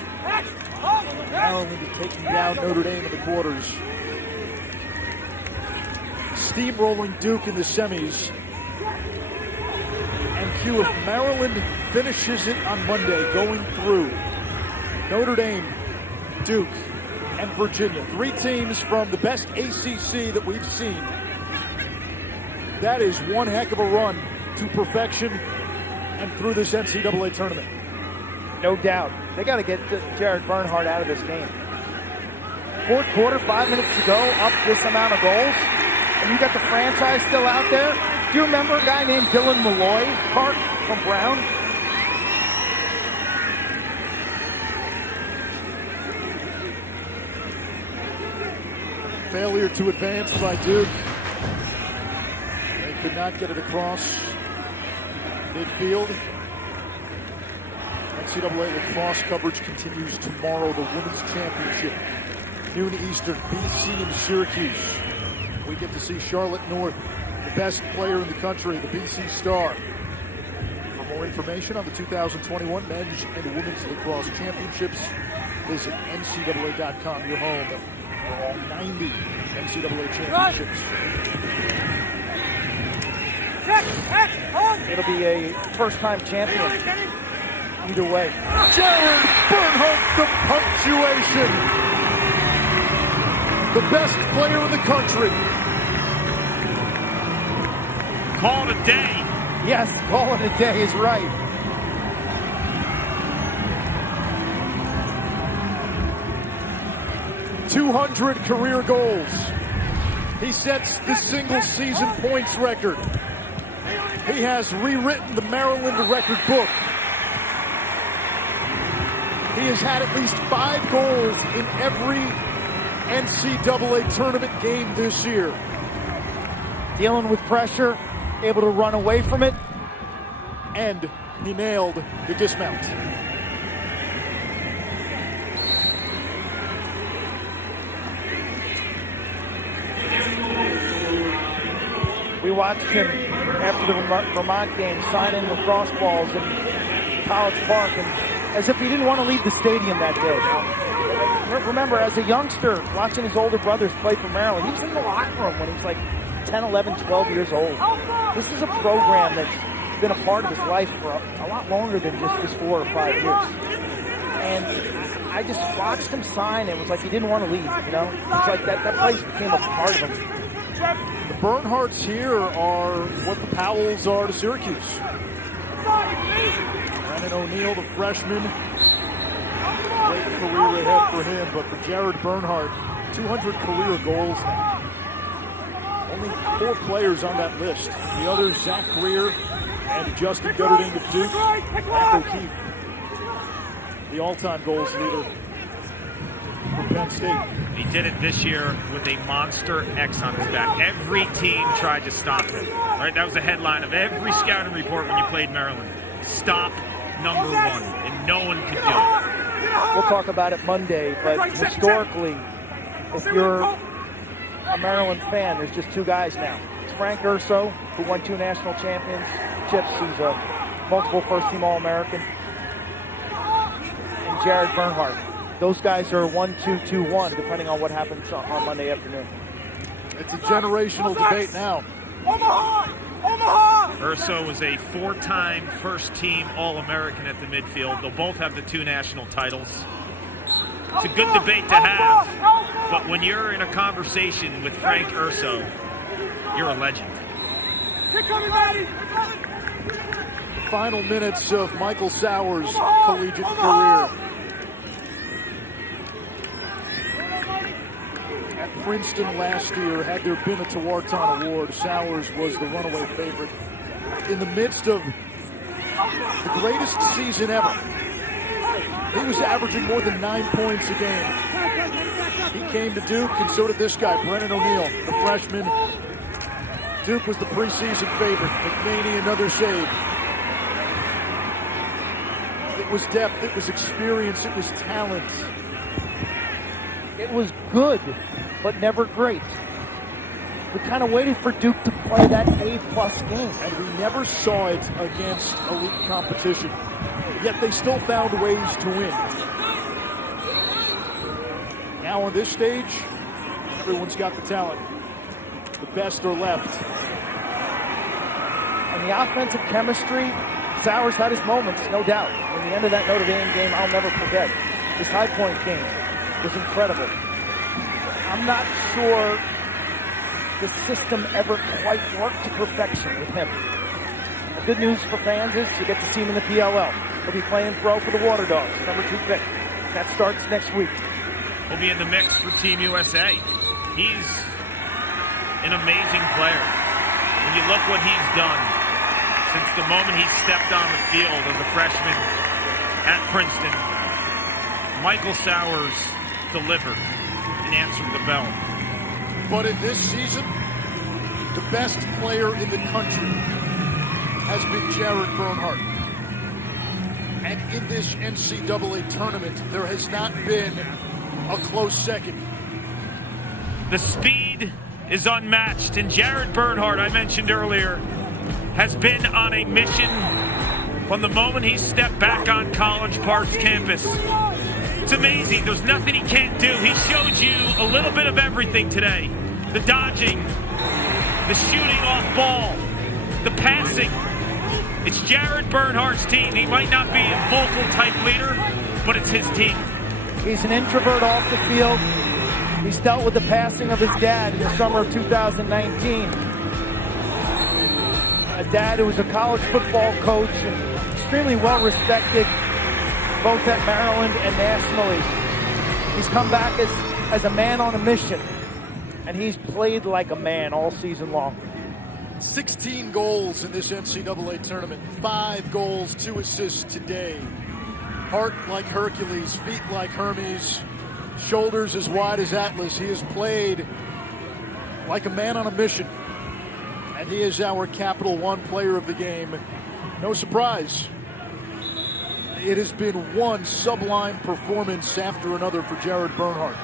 Maryland taking down Notre Dame in the quarters. Steamrolling Duke in the semis. And Q, if Maryland finishes it on Monday, going through Notre Dame, Duke, and Virginia, 3 teams from the best ACC that we've seen. That is one heck of a run to perfection and through this NCAA tournament. No doubt. They got to get Jared Bernhardt out of this game. Fourth quarter, 5 minutes to go, up this amount of goals. And you got the franchise still out there. Do you remember a guy named Dylan Malloy, Park from Brown? Failure to advance by Duke. They could not get it across midfield. NCAA lacrosse coverage continues tomorrow. The women's championship, noon Eastern, BC and Syracuse. We get to see Charlotte North, the best player in the country, the BC Star. For more information on the 2021 men's and women's lacrosse championships, visit NCAA.com, your home for all 90 NCAA championships. It'll be a first-time champion either way. Jared Bernhardt, the punctuation. The best player in the country. Call it a day. Yes, call it a day is right. .200 career goals. He sets the single-season points record. He has rewritten the Maryland record book. He has had at least 5 goals in every NCAA tournament game this year. Dealing with pressure, able to run away from it. And he nailed the dismount. We watched him after the Vermont game sign in lacrosse balls in College Park, and as if he didn't want to leave the stadium that day. Remember, as a youngster, watching his older brothers play for Maryland, he was in the locker room when he was like 10, 11, 12 years old. This is a program that's been a part of his life for a lot longer than just his 4 or 5 years. And I just watched him sign. It was like he didn't want to leave, you know? It was like that place became a part of him. The Bernhardts here are what the Powells are to Syracuse. Brennan O'Neill, the freshman. Great career ahead for him, but for Jared Bernhardt, 200 career goals now. Only 4 players on that list. The others, Zach Greer and Justin Gutterding of Duke, and O'Keefe, the all-time goals leader for Penn State. He did it this year with a monster X on his back. Every team tried to stop him. Right? That was the headline of every scouting report when you played Maryland. Stop number 1, and no one could do it. We'll talk about it Monday, but historically, if you're a Maryland fan, there's just 2 guys now. It's Frank Urso, who won 2 national championships. He's a multiple first-team All-American. And Jared Bernhardt. Those guys are 1-2-2-1, depending on what happens on Monday afternoon. It's a generational debate now. Urso was a 4-time first-team All-American at the midfield. They'll both have the 2 national titles. It's a good debate to have, but when you're in a conversation with Frank Urso, you're a legend. Final minutes of Michael Sowers' collegiate career. At Princeton last year, had there been a Tewaaraton Award, Sowers was the runaway favorite. In the midst of the greatest season ever, he was averaging more than 9 points a game. He came to Duke, and so did this guy, Brennan O'Neill, the freshman. Duke was the preseason favorite. McNaney, another save. It was depth, it was experience, it was talent. It was good, but never great. We kind of waited for Duke to play that A-plus game. And we never saw it against elite competition. Yet they still found ways to win. Now on this stage, everyone's got the talent. The best are left. And the offensive chemistry, Sowers had his moments, no doubt. In the end of that Notre Dame game, I'll never forget. His High Point game was incredible. I'm not sure the system ever quite worked to perfection with him. The good news for fans is you get to see him in the PLL. He'll be playing pro for the Water Dogs, number 2 pick. That starts next week. He'll be in the mix for Team USA. He's an amazing player. When you look what he's done since the moment he stepped on the field as a freshman at Princeton, Michael Sowers delivered and answered the bell. But in this season, the best player in the country has been Jared Bernhardt. And in this NCAA tournament, there has not been a close second. The speed is unmatched, and Jared Bernhardt, I mentioned earlier, has been on a mission from the moment he stepped back on College Park's campus. It's amazing. There's nothing he can't do. He showed you a little bit of everything today. The dodging, the shooting off ball, the passing. It's Jared Bernhardt's team. He might not be a vocal type leader, but it's his team. He's an introvert off the field. He's dealt with the passing of his dad in the summer of 2019. A dad who was a college football coach and extremely well respected both at Maryland and nationally. He's come back as a man on a mission, and he's played like a man all season long. 16 goals in this NCAA tournament. 5 goals, 2 assists today. Heart like Hercules, feet like Hermes, shoulders as wide as Atlas. He has played like a man on a mission, and he is our Capital One player of the game. No surprise. It has been one sublime performance after another for Jared Bernhardt.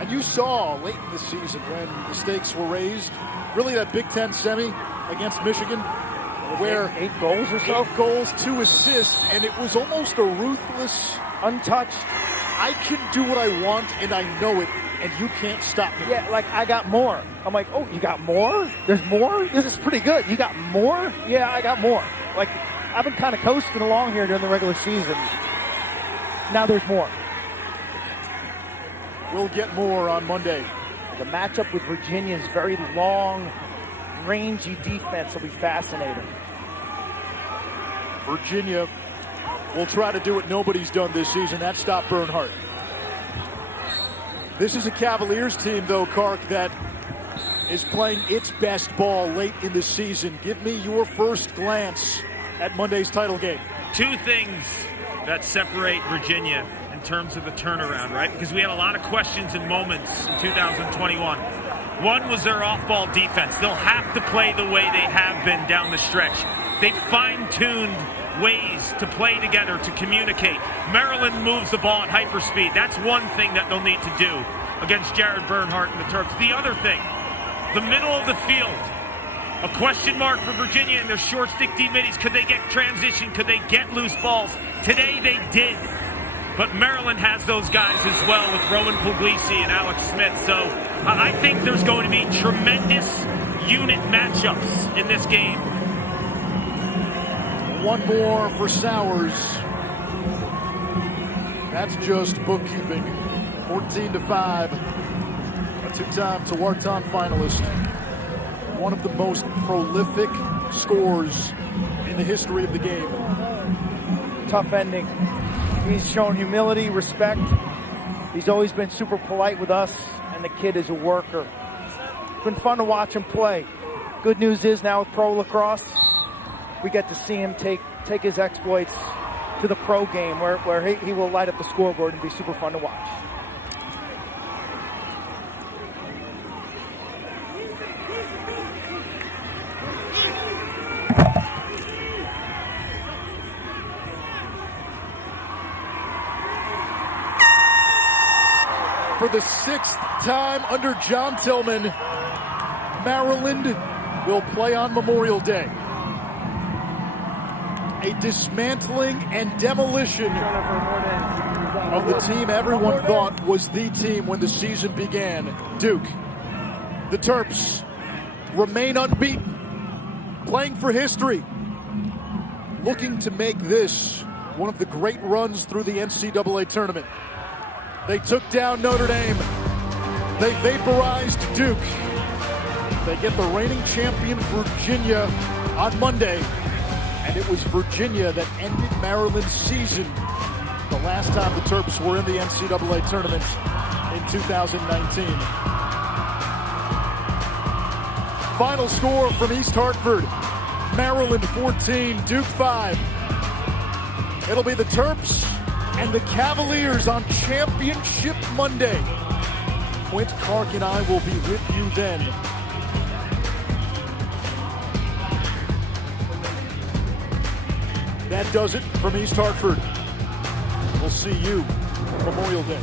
And you saw late in the season when the stakes were raised, really that Big Ten semi against Michigan, where 8 goals or so? 8 goals, 2 assists, and it was almost a ruthless, untouched. I can do what I want, and I know it, and you can't stop me. Yeah, like, I got more. I'm like, oh, you got more? There's more? This is pretty good. You got more? Yeah, I got more. Like, I've been kind of coasting along here during the regular season. Now there's more. We'll get more on Monday. The matchup with Virginia's very long, rangy defense will be fascinating. Virginia will try to do what nobody's done this season. That's stop Bernhardt. This is a Cavaliers team, though, Kark, that is playing its best ball late in the season. Give me your first glance at Monday's title game. 2 things that separate Virginia in terms of the turnaround, right? Because we had a lot of questions and moments in 2021. One was their off-ball defense. They'll have to play the way they have been down the stretch. They fine-tuned ways to play together, to communicate. Maryland moves the ball at hyperspeed. That's one thing that they'll need to do against Jared Bernhardt and the Terps. The other thing, the middle of the field, a question mark for Virginia and their short stick D-middies. Could they get transition? Could they get loose balls? Today they did. But Maryland has those guys as well with Roman Puglisi and Alex Smith. So I think there's going to be tremendous unit matchups in this game. One more for Sowers. That's just bookkeeping. 14-5. A 2-time Tewaaraton finalist. One of the most prolific scores in the history of the game. Tough ending. He's shown humility, respect. He's always been super polite with us, and the kid is a worker. It's been fun to watch him play. Good news is now with pro lacrosse, we get to see him take his exploits to the pro game where he will light up the scoreboard and be super fun to watch. For the 6th time under John Tillman, Maryland will play on Memorial Day. A dismantling and demolition of the team everyone thought was the team when the season began. Duke. The Terps remain unbeaten, playing for history, looking to make this one of the great runs through the NCAA tournament. They took down Notre Dame. They vaporized Duke. They get the reigning champion Virginia on Monday. And it was Virginia that ended Maryland's season the last time the Terps were in the NCAA tournament in 2019. Final score from East Hartford. Maryland 14, Duke 5. It'll be the Terps and the Cavaliers on Championship Monday. Quint, Kark, and I will be with you then. That does it from East Hartford. We'll see you Memorial Day.